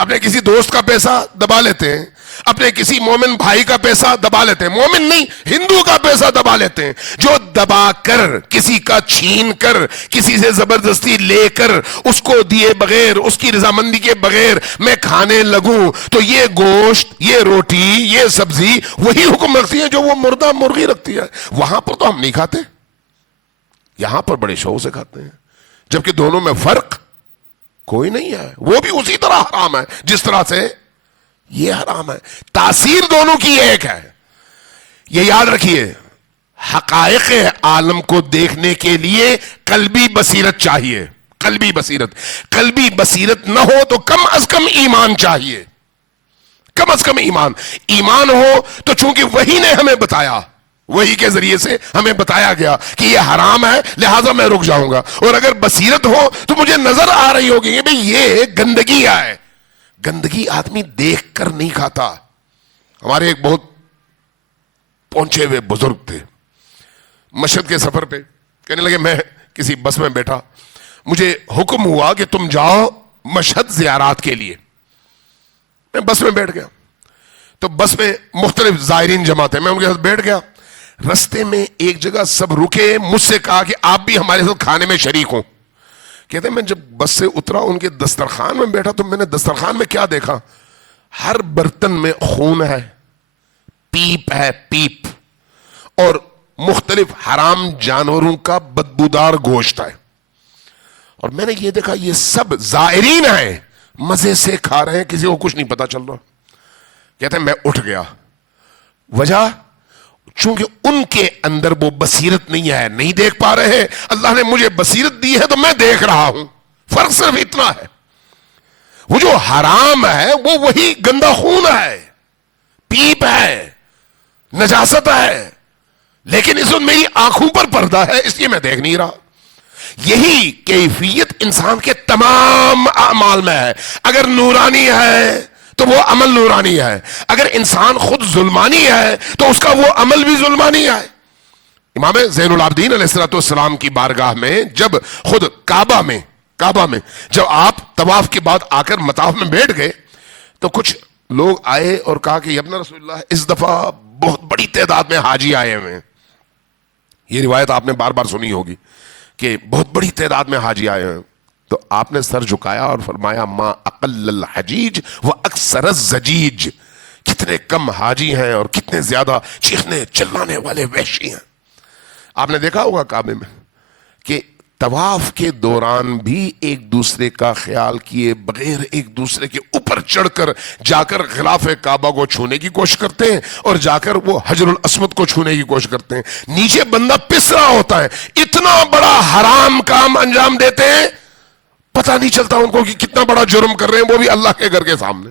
اپنے کسی دوست کا پیسہ دبا لیتے ہیں، اپنے کسی مومن بھائی کا پیسہ دبا لیتے ہیں، مومن نہیں ہندو کا پیسہ دبا لیتے ہیں، جو دبا کر کسی کا چھین کر کسی سے زبردستی لے کر اس کو دیے بغیر اس کی رضامندی کے بغیر میں کھانے لگوں تو یہ گوشت، یہ روٹی، یہ سبزی وہی حکم رکھتی ہے جو وہ مردہ مرغی رکھتی ہے. وہاں پر تو ہم نہیں کھاتے، یہاں پر بڑے شوق سے کھاتے ہیں، جبکہ دونوں میں فرق کوئی نہیں ہے. وہ بھی اسی طرح حرام ہے جس طرح سے یہ حرام ہے. تاثیر دونوں کی ایک ہے. یہ یاد رکھیے، حقائق عالم کو دیکھنے کے لیے قلبی بصیرت چاہیے. قلبی بصیرت، قلبی بصیرت نہ ہو تو کم از کم ایمان چاہیے. کم از کم ایمان ہو تو چونکہ وہی نے ہمیں بتایا، وہی کے ذریعے سے ہمیں بتایا گیا کہ یہ حرام ہے لہذا میں رک جاؤں گا. اور اگر بصیرت ہو تو مجھے نظر آ رہی ہوگی کہ یہ گندگی ہے. گندگی آدمی دیکھ کر نہیں کھاتا. ہمارے ایک بہت پہنچے ہوئے بزرگ تھے، مشہد کے سفر پہ کہنے لگے میں کسی بس میں بیٹھا، مجھے حکم ہوا کہ تم جاؤ مشہد زیارات کے لیے. میں بس میں بیٹھ گیا تو بس میں مختلف زائرین جمع تھے، میں ان کے ساتھ بیٹھ گیا. رستے میں ایک جگہ سب رکے، مجھ سے کہا کہ آپ بھی ہمارے ساتھ کھانے میں شریک ہوں. کہتے ہیں میں جب بس سے اترا ان کے دسترخوان میں بیٹھا تو میں نے دسترخوان میں کیا دیکھا؟ ہر برتن میں خون ہے، پیپ ہے، پیپ، اور مختلف حرام جانوروں کا بدبودار گوشت ہے. اور میں نے یہ دیکھا یہ سب زائرین ہیں، مزے سے کھا رہے ہیں، کسی کو کچھ نہیں پتا چل رہا. کہتے ہیں میں اٹھ گیا. وجہ چونکہ ان کے اندر وہ بصیرت نہیں ہے، نہیں دیکھ پا رہے ہیں. اللہ نے مجھے بصیرت دی ہے تو میں دیکھ رہا ہوں. فرق صرف اتنا ہے. وہ جو حرام ہے وہ وہی گندا خون ہے، پیپ ہے، نجاست ہے، لیکن اس وقت میری آنکھوں پر پردہ ہے اس لیے میں دیکھ نہیں رہا. یہی کیفیت انسان کے تمام اعمال میں ہے. اگر نورانی ہے تو وہ عمل نورانی ہے، اگر انسان خود ظلمانی ہے تو اس کا وہ عمل بھی ظلمانی ہے. امام زین العابدین علیہ السلام کی بارگاہ میں جب خود کعبہ میں جب آپ طواف کے بعد آ کر مطاف میں بیٹھ گئے تو کچھ لوگ آئے اور کہا کہ ابن رسول اللہ اس دفعہ بہت بڑی تعداد میں حاجی آئے ہوئے ہیں. یہ روایت آپ نے بار بار سنی ہوگی کہ بہت بڑی تعداد میں حاجی آئے ہیں. تو آپ نے سر جھکایا اور فرمایا ما اقل الحجیج و اکثر الزجیج. کتنے کم حاجی ہیں اور کتنے زیادہ چیخنے چلانے والے وحشی ہیں. آپ نے دیکھا ہوگا کعبے میں کہ طواف کے دوران بھی ایک دوسرے کا خیال کیے بغیر ایک دوسرے کے اوپر چڑھ کر جا کر غلاف کعبہ کو چھونے کی کوشش کرتے ہیں اور جا کر وہ حجر الاسود کو چھونے کی کوشش کرتے ہیں. نیچے بندہ پس رہا ہوتا ہے، اتنا بڑا حرام کام انجام دیتے ہیں، پتہ نہیں چلتا ان کو کہ کتنا بڑا جرم کر رہے ہیں، وہ بھی اللہ کے گھر کے سامنے.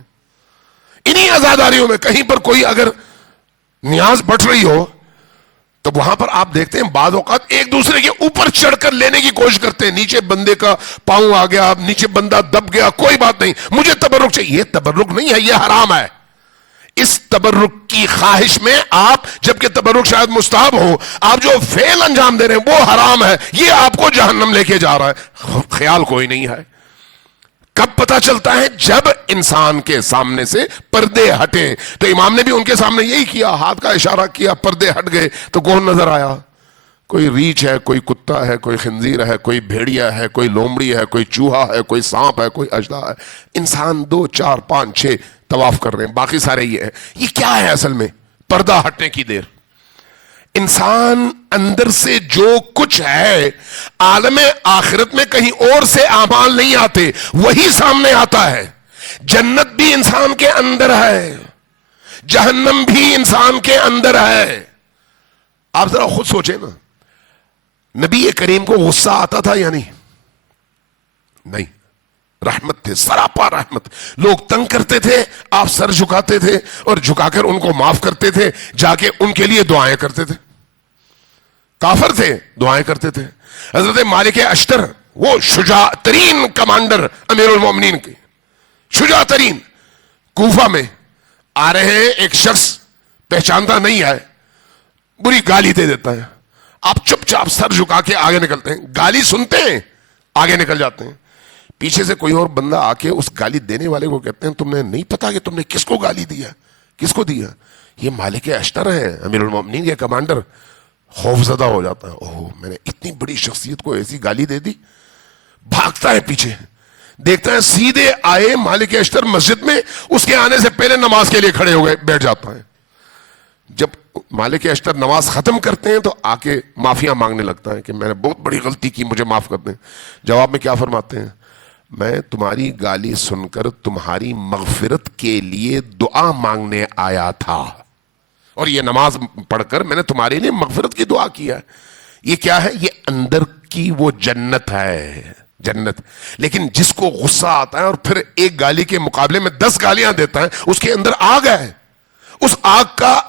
انہی عزاداریوں میں کہیں پر کوئی اگر نیاز بٹ رہی ہو تو تو وہاں پر آپ دیکھتے ہیں بعض اوقات ایک دوسرے کے اوپر چڑھ کر لینے کی کوشش کرتے ہیں. نیچے بندے کا پاؤں آ گیا, نیچے بندہ دب گیا, کوئی بات نہیں, مجھے تبرک چاہیے. یہ تبرک نہیں ہے, یہ حرام ہے. اس تبرک کی خواہش میں آپ, جبکہ تبرک شاید مستحب ہو, آپ جو فعل انجام دے رہے ہیں وہ حرام ہے. یہ آپ کو جہنم لے کے جا رہا ہے. خیال کوئی نہیں ہے. کب پتا چلتا ہے؟ جب انسان کے سامنے سے پردے ہٹیں. تو امام نے بھی ان کے سامنے یہی کیا, ہاتھ کا اشارہ کیا, پردے ہٹ گئے تو کون نظر آیا؟ کوئی ریچھ ہے, کوئی کتا ہے, کوئی خنزیر ہے, کوئی بھیڑیا ہے, کوئی لومڑی ہے, کوئی چوہا ہے, کوئی سانپ ہے, کوئی اژدہا ہے. انسان 2 4 5 6 طواف کر رہے ہیں, باقی سارے یہ ہے. یہ کیا ہے اصل میں؟ پردہ ہٹنے کی دیر. انسان اندر سے جو کچھ ہے عالم آخرت میں کہیں اور سے اعمال نہیں آتے, وہی سامنے آتا ہے. جنت بھی انسان کے اندر ہے, جہنم بھی انسان کے اندر ہے. آپ ذرا خود سوچیں نا, نبی کریم کو غصہ آتا تھا یا نہیں؟ نہیں. رحمت تھے, سراپا رحمت. لوگ تنگ کرتے تھے, آپ سر جھکاتے تھے اور جھکا کر ان کو معاف کرتے تھے, جا کے ان کے لیے دعائیں کرتے تھے. کافر تھے, دعائیں کرتے تھے. حضرت مالک اشتر, وہ شجاع ترین کمانڈر امیر المومنین کے, شجاع ترین, کوفہ میں آ رہے ہیں, ایک شخص پہچانتا نہیں ہے, بری گالی دے دیتا ہے. آپ چپ چاپ سر جھکا کے آگے نکلتے ہیں, گالی سنتے ہیں, آگے نکل جاتے ہیں. پیچھے سے کوئی اور بندہ آ کے اس گالی دینے والے کو کہتے ہیں, تم نے نہیں پتا کہ تم نے کس کو گالی دیا, کس کو دیا؟ یہ مالک اشتر ہے, امیر المومنین کے کمانڈر. خوف زدہ ہو جاتا ہے, اوہ میں نے اتنی بڑی شخصیت کو ایسی گالی دے دی. بھاگتا ہے پیچھے, دیکھتا ہے سیدھے آئے مالک اشتر مسجد میں, اس کے آنے سے پہلے نماز کے لیے کھڑے ہو گئے, بیٹھ جاتا ہے. جب مالک اشتر نماز ختم کرتے ہیں تو آ کے معافیاں مانگنے لگتا ہے کہ میں نے بہت بڑی غلطی کی, مجھے معاف کر دیں. جواب میں کیا فرماتے ہیں؟ میں تمہاری گالی سن کر تمہاری مغفرت کے لیے دعا مانگنے آیا تھا, اور یہ نماز پڑھ کر میں نے تمہارے لیے مغفرت کی دعا کیا ہے. یہ کیا ہے؟ یہ اندر کی وہ جنت ہے, جنت. لیکن جس کو غصہ آتا ہے اور پھر ایک گالی کے مقابلے میں 10 گالیاں دیتا ہے, اس کے اندر آگ ہے. اس آگ کا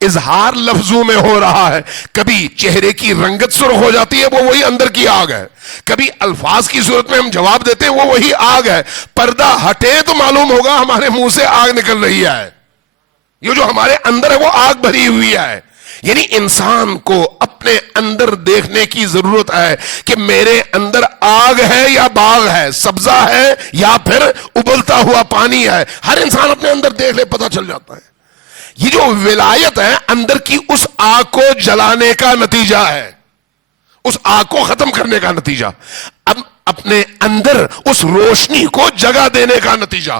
اظہار لفظوں میں ہو رہا ہے. کبھی چہرے کی رنگت سرخ ہو جاتی ہے, وہ وہی اندر کی آگ ہے. کبھی الفاظ کی صورت میں ہم جواب دیتے ہیں, وہ وہی آگ ہے. پردہ ہٹے تو معلوم ہوگا ہمارے منہ سے آگ نکل رہی ہے. یہ جو ہمارے اندر ہے وہ آگ بھری ہوئی ہے. یعنی انسان کو اپنے اندر دیکھنے کی ضرورت ہے کہ میرے اندر آگ ہے یا باغ ہے, سبزہ ہے یا پھر ابلتا ہوا پانی ہے. ہر انسان اپنے اندر دیکھ لے, پتہ چل جاتا ہے. یہ جو ولایت ہے اندر کی, اس آگ کو جلانے کا نتیجہ ہے, اس آگ کو ختم کرنے کا نتیجہ. اب اپنے اندر اس روشنی کو جگہ دینے کا نتیجہ.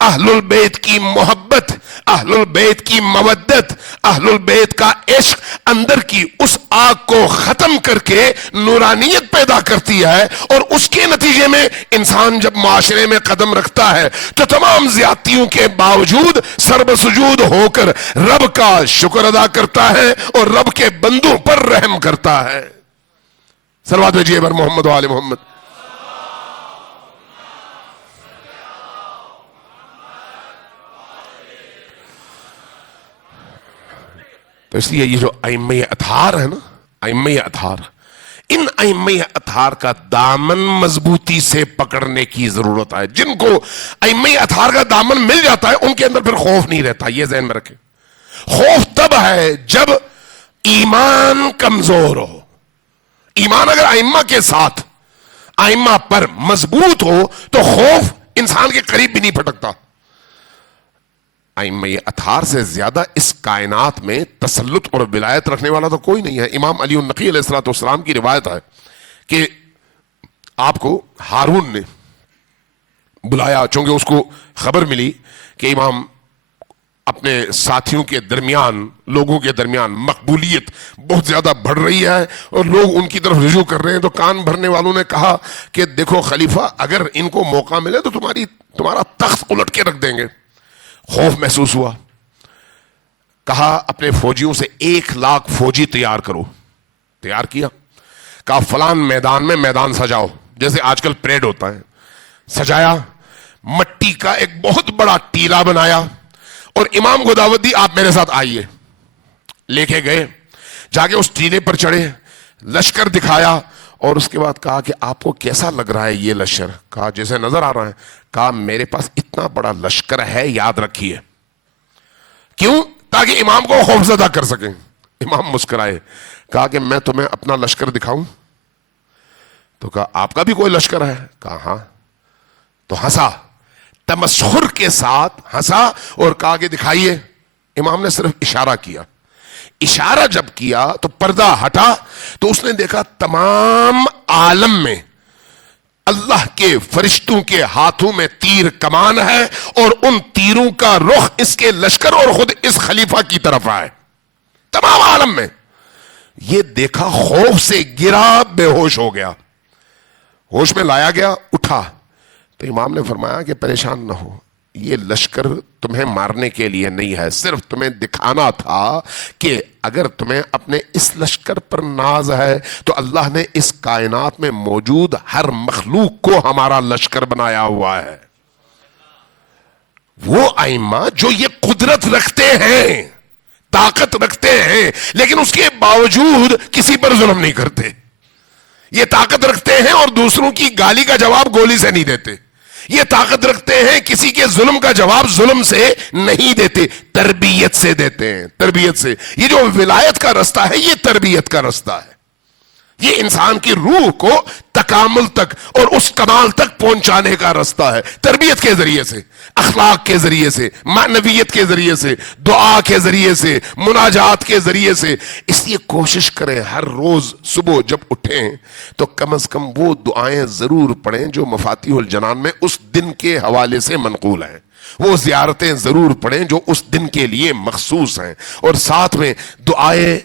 اہل البیت کی محبت, اہل البیت کی مودت, اہل البیت کا عشق اندر کی اس آگ کو ختم کر کے نورانیت پیدا کرتی ہے. اور اس کے نتیجے میں انسان جب معاشرے میں قدم رکھتا ہے تو تمام زیادتیوں کے باوجود سربسجود ہو کر رب کا شکر ادا کرتا ہے اور رب کے بندوں پر رحم کرتا ہے. صلوات بھیجیے بر محمد و آل محمد. تو اس لیے یہ جو ائمہ اطہار ہے نا, ائمہ اطہار, ان ائمہ اطہار کا دامن مضبوطی سے پکڑنے کی ضرورت ہے. جن کو ائمہ اطہار کا دامن مل جاتا ہے ان کے اندر پھر خوف نہیں رہتا. یہ ذہن میں رکھیں, خوف تب ہے جب ایمان کمزور ہو. ایمان اگر ائمہ کے ساتھ, ائمہ پر مضبوط ہو تو خوف انسان کے قریب بھی نہیں پھٹکتا. ائمہ اطہار سے زیادہ اس کائنات میں تسلط اور ولایت رکھنے والا تو کوئی نہیں ہے. امام علی النقی علیہ السلام کی روایت ہے کہ آپ کو ہارون نے بلایا, چونکہ اس کو خبر ملی کہ امام اپنے ساتھیوں کے درمیان, لوگوں کے درمیان مقبولیت بہت زیادہ بڑھ رہی ہے اور لوگ ان کی طرف رجوع کر رہے ہیں. تو کان بھرنے والوں نے کہا کہ دیکھو خلیفہ, اگر ان کو موقع ملے تو تمہارا تخت الٹ کے رکھ دیں گے. خوف محسوس ہوا, کہا اپنے فوجیوں سے 1,00,000 فوجی تیار کرو. تیار کیا, کہا فلان میدان میں میدان سجاؤ, جیسے آج کل پریڈ ہوتا ہے. سجایا, مٹی کا ایک بہت بڑا ٹیلا بنایا اور امام کو دعوت دی, آپ میرے ساتھ آئیے. لے کے گئے. جا کے اس ٹیلے پر چڑھے، لشکر دکھایا اور اس کے بعد کہا کہ آپ کو کیسا لگ رہا ہے یہ لشکر؟ کہا جیسے نظر آ رہا ہے۔ کہا میرے پاس اتنا بڑا لشکر ہے، یاد رکھیے۔ کیوں؟ تاکہ امام کو خوفزدہ کر سکیں۔ امام مسکرائے، کہا کہ میں تمہیں اپنا لشکر دکھاؤں؟ تو کہا آپ کا بھی کوئی لشکر ہے؟ کہا ہاں۔ تو ہنسا، تمسخر کے ساتھ ہنسا اور کہا کہ دکھائیے۔ امام نے صرف اشارہ کیا۔ اشارہ جب کیا تو پردہ ہٹا تو اس نے دیکھا تمام عالم میں اللہ کے فرشتوں کے ہاتھوں میں تیر کمان ہے اور ان تیروں کا رخ اس کے لشکر اور خود اس خلیفہ کی طرف آئے، تمام عالم میں۔ یہ دیکھا، خوف سے گرا، بے ہوش ہو گیا۔ ہوش میں لایا گیا، اٹھا تو امام نے فرمایا کہ پریشان نہ ہو، یہ لشکر تمہیں مارنے کے لیے نہیں ہے، صرف تمہیں دکھانا تھا کہ اگر تمہیں اپنے اس لشکر پر ناز ہے تو اللہ نے اس کائنات میں موجود ہر مخلوق کو ہمارا لشکر بنایا ہوا ہے۔ وہ ائمہ جو یہ قدرت رکھتے ہیں، طاقت رکھتے ہیں، لیکن اس کے باوجود کسی پر ظلم نہیں کرتے۔ یہ طاقت رکھتے ہیں اور دوسروں کی گالی کا جواب گولی سے نہیں دیتے۔ یہ طاقت رکھتے ہیں، کسی کے ظلم کا جواب ظلم سے نہیں دیتے، تربیت سے دیتے ہیں، تربیت سے۔ یہ جو ولایت کا رستہ ہے یہ تربیت کا رستہ ہے۔ یہ انسان کی روح کو تکامل تک اور اس کمال تک پہنچانے کا رستہ ہے، تربیت کے ذریعے سے، اخلاق کے ذریعے سے، معنویت کے ذریعے سے، دعا کے ذریعے سے، مناجات کے ذریعے سے۔ اس لیے کوشش کریں ہر روز صبح جب اٹھیں تو کم از کم وہ دعائیں ضرور پڑھیں جو مفاتیح الجنان میں اس دن کے حوالے سے منقول ہیں، وہ زیارتیں ضرور پڑھیں جو اس دن کے لیے مخصوص ہیں، اور ساتھ میں دعائیں،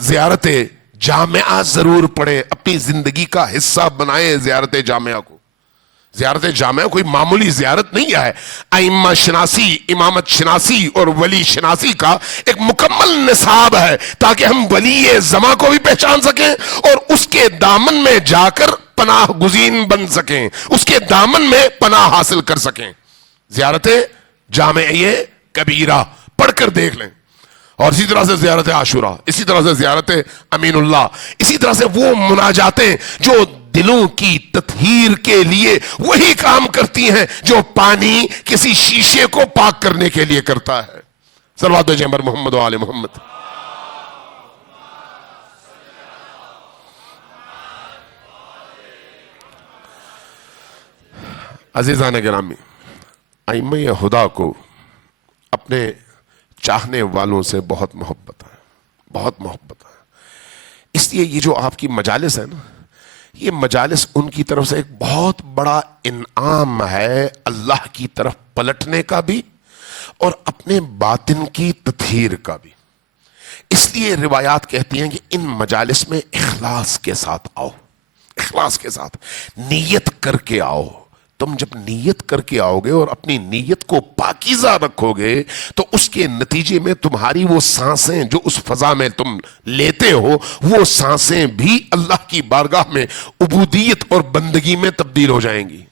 زیارتیں جامعہ ضرور پڑھیں، اپنی زندگی کا حصہ بنائیں زیارت جامعہ کو۔ زیارت جامعہ کوئی معمولی زیارت نہیں ہے، ائمہ شناسی، امامت شناسی اور ولی شناسی کا ایک مکمل نصاب ہے، تاکہ ہم ولی زماں کو بھی پہچان سکیں اور اس کے دامن میں جا کر پناہ گزین بن سکیں، اس کے دامن میں پناہ حاصل کر سکیں۔ زیارت جامعہ کبیرہ پڑھ کر دیکھ لیں، اور اسی طرح سے زیارت عاشورہ، اسی طرح سے زیارت امین اللہ، اسی طرح سے وہ مناجاتیں جو دلوں کی تطہیر کے لیے وہی کام کرتی ہیں جو پانی کسی شیشے کو پاک کرنے کے لیے کرتا ہے۔ صلوات جمر محمد و آل محمد۔ عزیزان گرامی، ائمہ خدا کو اپنے چاہنے والوں سے بہت محبت ہے، بہت محبت ہے۔ اس لیے یہ جو آپ کی مجالس ہے نا، یہ مجالس ان کی طرف سے ایک بہت بڑا انعام ہے، اللہ کی طرف پلٹنے کا بھی اور اپنے باطن کی تطہیر کا بھی۔ اس لیے روایات کہتی ہیں کہ ان مجالس میں اخلاص کے ساتھ آؤ، اخلاص کے ساتھ نیت کر کے آؤ۔ تم جب نیت کر کے آؤ گے اور اپنی نیت کو پاکیزہ رکھو گے تو اس کے نتیجے میں تمہاری وہ سانسیں جو اس فضا میں تم لیتے ہو، وہ سانسیں بھی اللہ کی بارگاہ میں عبودیت اور بندگی میں تبدیل ہو جائیں گی۔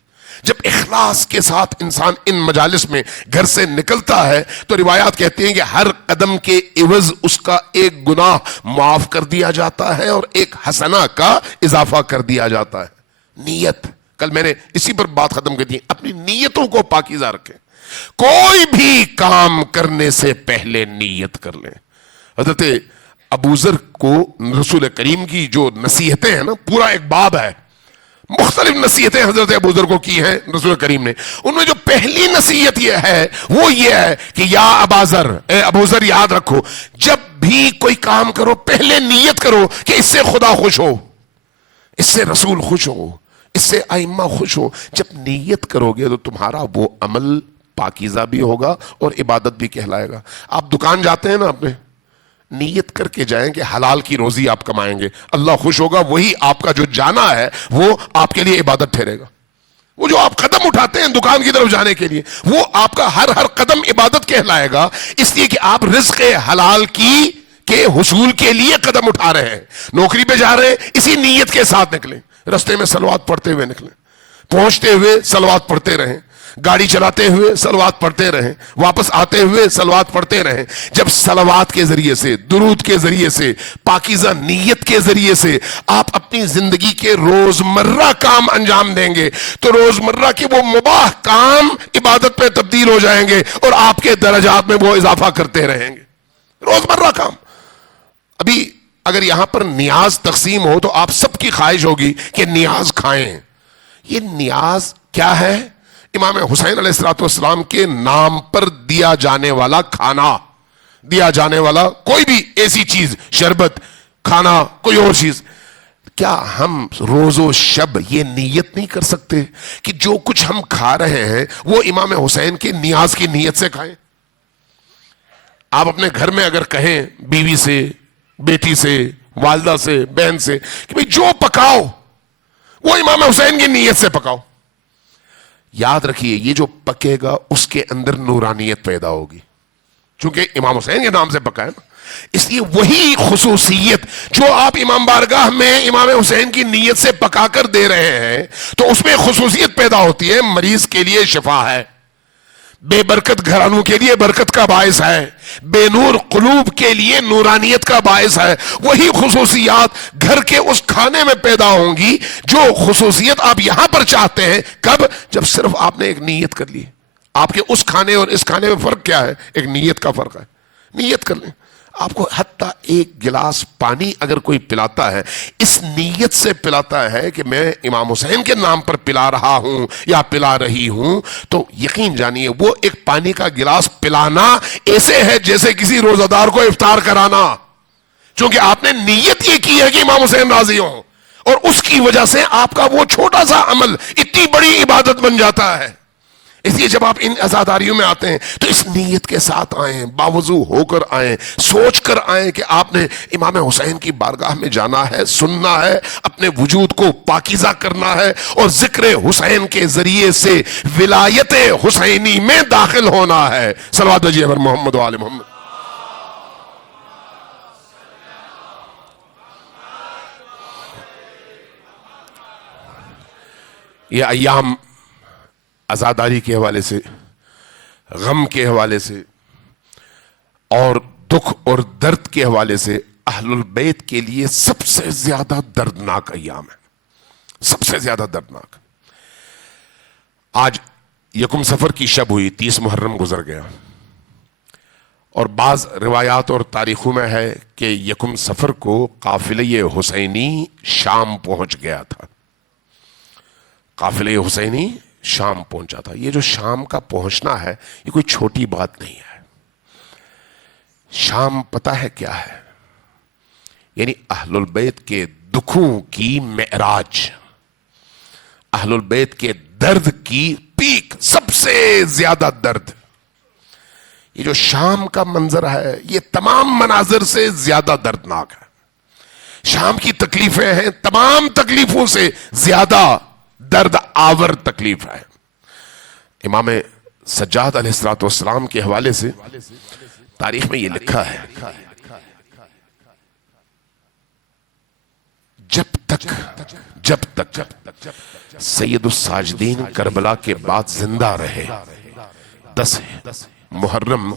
جب اخلاص کے ساتھ انسان ان مجالس میں گھر سے نکلتا ہے تو روایات کہتی ہیں کہ ہر قدم کے عوض اس کا ایک گناہ معاف کر دیا جاتا ہے اور ایک حسنہ کا اضافہ کر دیا جاتا ہے۔ نیت، کل میں نے اسی پر بات ختم کر دی، اپنی نیتوں کو پاکیزہ رکھیں۔ کوئی بھی کام کرنے سے پہلے نیت کر لیں۔ حضرت ابوذر کو رسول کریم کی جو نصیحتیں ہیں نا، پورا ایک باب ہے، مختلف نصیحتیں حضرت ابوذر کو کی ہیں رسول کریم نے۔ ان میں جو پہلی نصیحت یہ ہے وہ یہ ہے کہ یا اباذر، اے ابوذر یاد رکھو، جب بھی کوئی کام کرو پہلے نیت کرو کہ اس سے خدا خوش ہو، اس سے رسول خوش ہو، اس سے ائمہ خوش ہو۔ جب نیت کرو گے تو تمہارا وہ عمل پاکیزہ بھی ہوگا اور عبادت بھی کہلائے گا۔ آپ دکان جاتے ہیں نا، اپنے نیت کر کے جائیں کہ حلال کی روزی آپ کمائیں گے، اللہ خوش ہوگا، وہی آپ کا جو جانا ہے وہ آپ کے لیے عبادت ٹھہرے گا۔ وہ جو آپ قدم اٹھاتے ہیں دکان کی طرف جانے کے لیے، وہ آپ کا ہر قدم عبادت کہلائے گا، اس لیے کہ آپ رزق حلال کے حصول کے لیے قدم اٹھا رہے ہیں۔ نوکری پہ جا رہے ہیں، اسی نیت کے ساتھ نکلیں، رستے میں صلوات پڑھتے ہوئے نکلیں، پہنچتے ہوئے صلوات پڑھتے رہیں، گاڑی چلاتے ہوئے صلوات پڑھتے رہیں، واپس آتے ہوئے صلوات پڑھتے رہیں۔ جب صلوات کے ذریعے سے، درود کے ذریعے سے، پاکیزہ نیت کے ذریعے سے آپ اپنی زندگی کے روزمرہ کام انجام دیں گے تو روزمرہ کے وہ مباح کام عبادت میں تبدیل ہو جائیں گے اور آپ کے درجات میں وہ اضافہ کرتے رہیں گے۔ روزمرہ کام۔ ابھی اگر یہاں پر نیاز تقسیم ہو تو آپ سب کی خواہش ہوگی کہ نیاز کھائیں۔ یہ نیاز کیا ہے؟ امام حسین علیہ السلام کے نام پر دیا جانے والا کھانا، دیا جانے والا کوئی بھی ایسی چیز، شربت، کھانا، کوئی اور چیز۔ کیا ہم روز و شب یہ نیت نہیں کر سکتے کہ جو کچھ ہم کھا رہے ہیں وہ امام حسین کے نیاز کی نیت سے کھائیں؟ آپ اپنے گھر میں اگر کہیں بیوی سے، بیٹی سے، والدہ سے، بہن سے کہ بھئی جو پکاؤ وہ امام حسین کی نیت سے پکاؤ، یاد رکھیے یہ جو پکے گا اس کے اندر نورانیت پیدا ہوگی، چونکہ امام حسین کے نام سے پکا ہے نا۔ اس لیے وہی خصوصیت جو آپ امام بارگاہ میں امام حسین کی نیت سے پکا کر دے رہے ہیں تو اس میں خصوصیت پیدا ہوتی ہے، مریض کے لیے شفا ہے، بے برکت گھرانوں کے لیے برکت کا باعث ہے، بے نور قلوب کے لیے نورانیت کا باعث ہے۔ وہی خصوصیات گھر کے اس کھانے میں پیدا ہوں گی جو خصوصیت آپ یہاں پر چاہتے ہیں۔ کب؟ جب صرف آپ نے ایک نیت کر لی۔ آپ کے اس کھانے اور اس کھانے میں فرق کیا ہے؟ ایک نیت کا فرق ہے۔ نیت کر لیں۔ آپ کو حتیٰ ایک گلاس پانی اگر کوئی پلاتا ہے اس نیت سے پلاتا ہے کہ میں امام حسین کے نام پر پلا رہا ہوں یا پلا رہی ہوں، تو یقین جانیے وہ ایک پانی کا گلاس پلانا ایسے ہے جیسے کسی روزہ دار کو افطار کرانا، چونکہ آپ نے نیت یہ کی ہے کہ امام حسین راضی ہوں، اور اس کی وجہ سے آپ کا وہ چھوٹا سا عمل اتنی بڑی عبادت بن جاتا ہے۔ اس لیے جب آپ ان عزاداریوں میں آتے ہیں تو اس نیت کے ساتھ آئیں، باوضو ہو کر آئیں، سوچ کر آئیں کہ آپ نے امام حسین کی بارگاہ میں جانا ہے، سننا ہے، اپنے وجود کو پاکیزہ کرنا ہے اور ذکر حسین کے ذریعے سے ولایت حسینی میں داخل ہونا ہے۔ صلوات بھیجیے پر محمد و آل محمد۔ یہ ایام عزاداری کے حوالے سے، غم کے حوالے سے اور دکھ اور درد کے حوالے سے اہل البیت کے لیے سب سے زیادہ دردناک ایام ہے، سب سے زیادہ دردناک۔ آج یکم صفر کی شب ہوئی، 30 محرم گزر گیا، اور بعض روایات اور تاریخوں میں ہے کہ یکم صفر کو قافلہ حسینی شام پہنچ گیا تھا، قافلہ حسینی شام پہنچا تھا۔ یہ جو شام کا پہنچنا ہے یہ کوئی چھوٹی بات نہیں ہے۔ شام پتہ ہے کیا ہے؟ یعنی اہل البیت کے دکھوں کی معراج، اہل البیت کے درد کی پیک، سب سے زیادہ درد۔ یہ جو شام کا منظر ہے یہ تمام مناظر سے زیادہ دردناک ہے۔ شام کی تکلیفیں ہیں تمام تکلیفوں سے زیادہ درد آور تکلیف ہے۔ امام سجاد علیہ السلام کے حوالے سے تاریخ میں یہ لکھا ہے، جب تک سید الساجدین کربلا کے بعد زندہ رہے، 10 محرم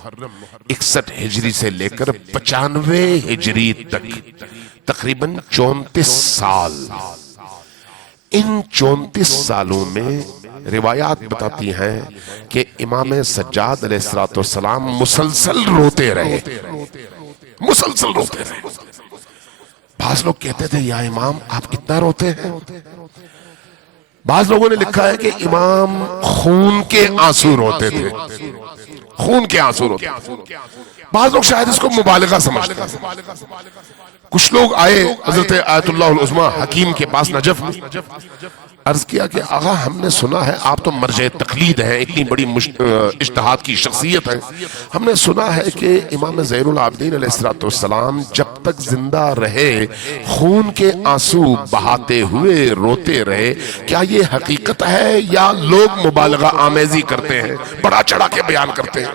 61 ہجری سے لے کر 95 ہجری تک، تقریباً 34 سال، ان 34 سالوں میں روایات بتاتی ہیں کہ امام سجاد علیہ السلام مسلسل روتے رہے، مسلسل روتے رہے۔ بعض لوگ کہتے تھے یا امام آپ اتنا روتے ہیں؟ بعض لوگوں نے لکھا ہے کہ امام خون کے آنسو روتے تھے، خون کے آنسو روتے تھے۔ بعض لوگ شاید اس کو مبالغہ سمجھتے ہیں۔ کچھ لوگ آئے حضرت آیت اللہ العظمیٰ حکیم کے پاس نجف، عرض کیا کہ آقا ہم نے سنا ہے آپ تو مرجع تقلید ہیں، اتنی بڑی اجتہاد کی شخصیت ہیں، ہم نے سنا ہے کہ امام زین العابدین علیہ السلام جب تک زندہ رہے خون کے آنسو بہاتے ہوئے روتے رہے، کیا یہ حقیقت ہے یا لوگ مبالغہ آمیزی کرتے ہیں، بڑا چڑھا کے بیان کرتے ہیں؟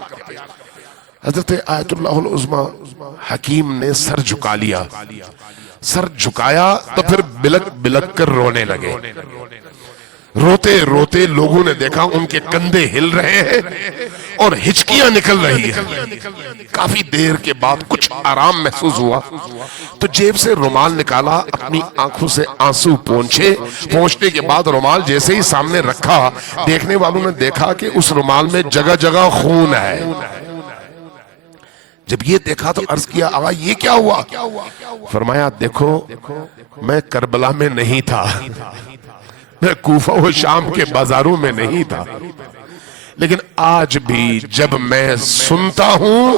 حضرت آیت اللہ العظمیٰ حکیم نے سر جھکا لیا، سر جھکایا تو پھر بلک بلک کر رونے لگے، روتے روتے لوگوں نے دیکھا ان کے کندھے ہل رہے ہیں اور ہچکیاں نکل رہی ہیں۔ کافی دیر کے بعد کچھ آرام محسوس ہوا تو جیب سے رومال نکالا، اپنی آنکھوں سے آنسو پہنچنے کے بعد رومال جیسے ہی سامنے رکھا، دیکھنے والوں نے دیکھا کہ اس رومال میں جگہ جگہ خون ہے۔ جب یہ دیکھا تو عرض کیا آقا یہ کیا ہوا؟ فرمایا دیکھو میں کربلا میں نہیں تھا، میں کوفہ و شام کے بازاروں میں نہیں تھا، لیکن آج بھی جب میں سنتا ہوں،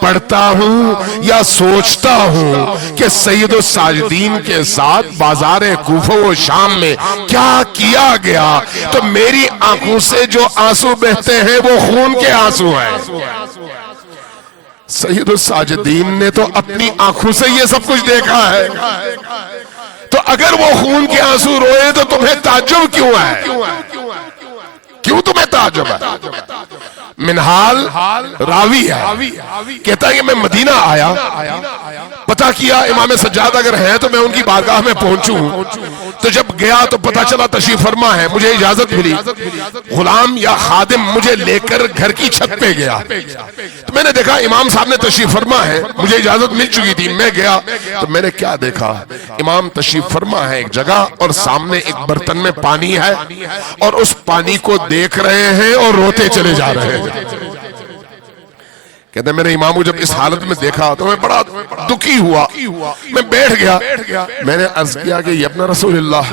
پڑھتا ہوں یا سوچتا ہوں کہ سید الساجدین کے ساتھ بازار کوفہ و شام میں کیا کیا گیا، تو میری آنکھوں سے جو آنسو بہتے ہیں وہ خون کے آنسو ہیں۔ سید الساجدین نے تو اپنی آنکھوں سے یہ سب کچھ دیکھا ہے، تو اگر وہ خون کے آنسو روئے تو تمہیں تعجب کیوں ہے؟ کیوں تمہیں تعجب ہے؟ منہال راوی ہے، کہتا ہے کہ میں مدینہ آیا، پتہ کیا امام سجاد اگر ہیں تو میں ان کی بارگاہ میں پہنچوں، تو جب گیا تو پتہ چلا تشریف فرما ہے، مجھے اجازت ملی، غلام یا خادم مجھے لے کر گھر کی چھت پہ گیا، تو میں نے دیکھا امام صاحب نے تشریف فرما ہے، مجھے اجازت مل چکی تھی، میں گیا تو میں نے کیا دیکھا؟ امام تشریف فرما ہے ایک جگہ اور سامنے ایک برتن میں پانی ہے اور اس پانی کو دیکھ رہے ہیں اور روتے چلے جا رہے ہیں۔ کہتے ہیں میں نے امام کو جب اس حالت میں دیکھا تو میں بڑا دکھی ہوا، میں بیٹھ گیا، میں نے عرض کیا کہ ابن رسول اللہ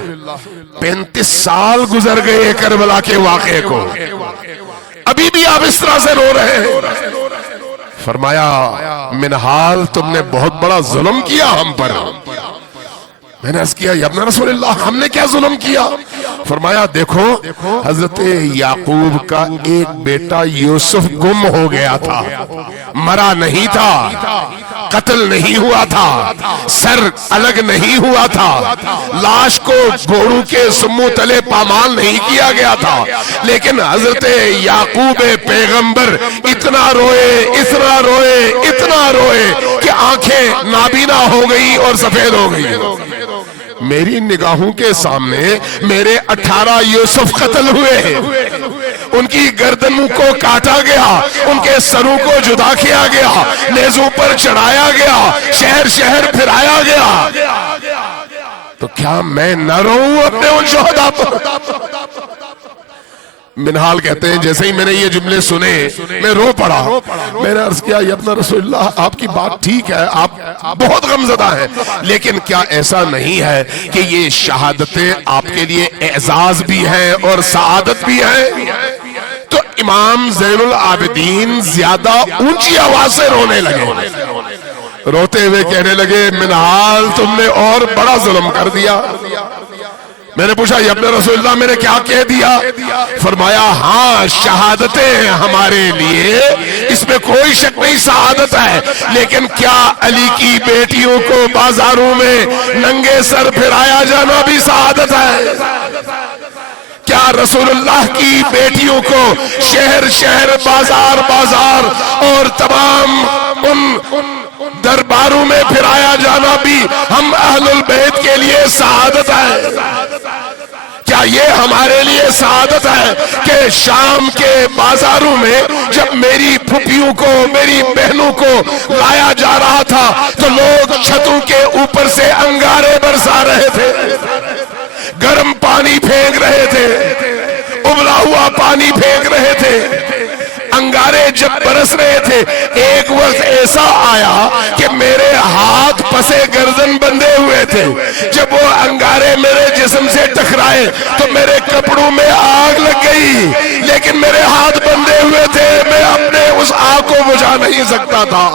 35 سال گزر گئے کربلا کے واقعے کو، ابھی بھی آپ اس طرح سے رو رہے ہیں؟ فرمایا منہال تم نے بہت بڑا ظلم کیا ہم پر۔ میں نے عرض کیا یا ابن رسول اللہ ہم نے کیا ظلم کیا؟ فرمایا دیکھو حضرت یعقوب کا ایک بیٹا یوسف گم ہو گیا تھا، مرا نہیں تھا، قتل نہیں ہوا تھا، سر الگ نہیں ہوا تھا، لاش کو گھوڑوں کے سمو تلے پامال نہیں کیا گیا تھا، لیکن حضرت یعقوب پیغمبر اتنا روئے اتنا روئے اتنا روئے کہ آنکھیں نابینا ہو گئی اور سفید ہو گئی۔ میری نگاہوں کے سامنے میرے 18 یوسف قتل ہوئے ہیں، ان کی گردنوں کو کاٹا گیا، ان کے سروں کو جدا کیا گیا، نیزوں پر چڑھایا گیا، شہر شہر پھرایا گیا، تو کیا میں نہ روؤں اپنے ان شہداء پر؟ منہال کہتے ہیں جیسے ہی میں نے یہ جملے سنے میں رو پڑا، میں نے عرض کیا یا ابن رسول اللہ آپ کی بات ٹھیک ہے، آپ بہت غمزدہ ہیں، لیکن کیا ایسا نہیں ہے کہ یہ شہادتیں آپ کے لیے اعزاز بھی ہیں اور سعادت بھی ہیں؟ تو امام زین العابدین زیادہ اونچی آواز سے رونے لگے، روتے ہوئے کہنے لگے منہال تم نے اور بڑا ظلم کر دیا۔ میں نے پوچھا یا ابن رسول اللہ میں نے کیا کہہ دیا؟ فرمایا ہاں شہادتیں ہمارے لیے اس میں کوئی شک نہیں سعادت ہے، لیکن کیا علی کی بیٹیوں کو بازاروں میں ننگے سر پھرایا جانا بھی سعادت ہے؟ کیا رسول اللہ کی بیٹیوں کو شہر شہر بازار بازار اور تمام ان درباروں میں پھرایا جانا بھی ہم اہل البیت کے لیے سعادت ہے؟ کیا یہ ہمارے لیے سعادت ہے کہ شام کے بازاروں میں جب میری پھپھیوں کو میری بہنوں کو لایا جا رہا تھا تو لوگ چھتوں کے اوپر سے انگارے برسا رہے تھے، گرم پانی پھینک رہے تھے، ابلا ہوا پانی پھینک رہے تھے، انگارے جب برس رہے تھے، ایک وقت ایسا آیا کہ میرے ہاتھ پسے گردن بندھے ہوئے تھے، جب وہ انگارے میرے جسم سے ٹکرائے تو میرے کپڑوں میں آگ لگ گئی، لیکن میرے ہاتھ بندھے ہوئے تھے، میں اپنے اس آگ کو بجھا نہیں سکتا تھا۔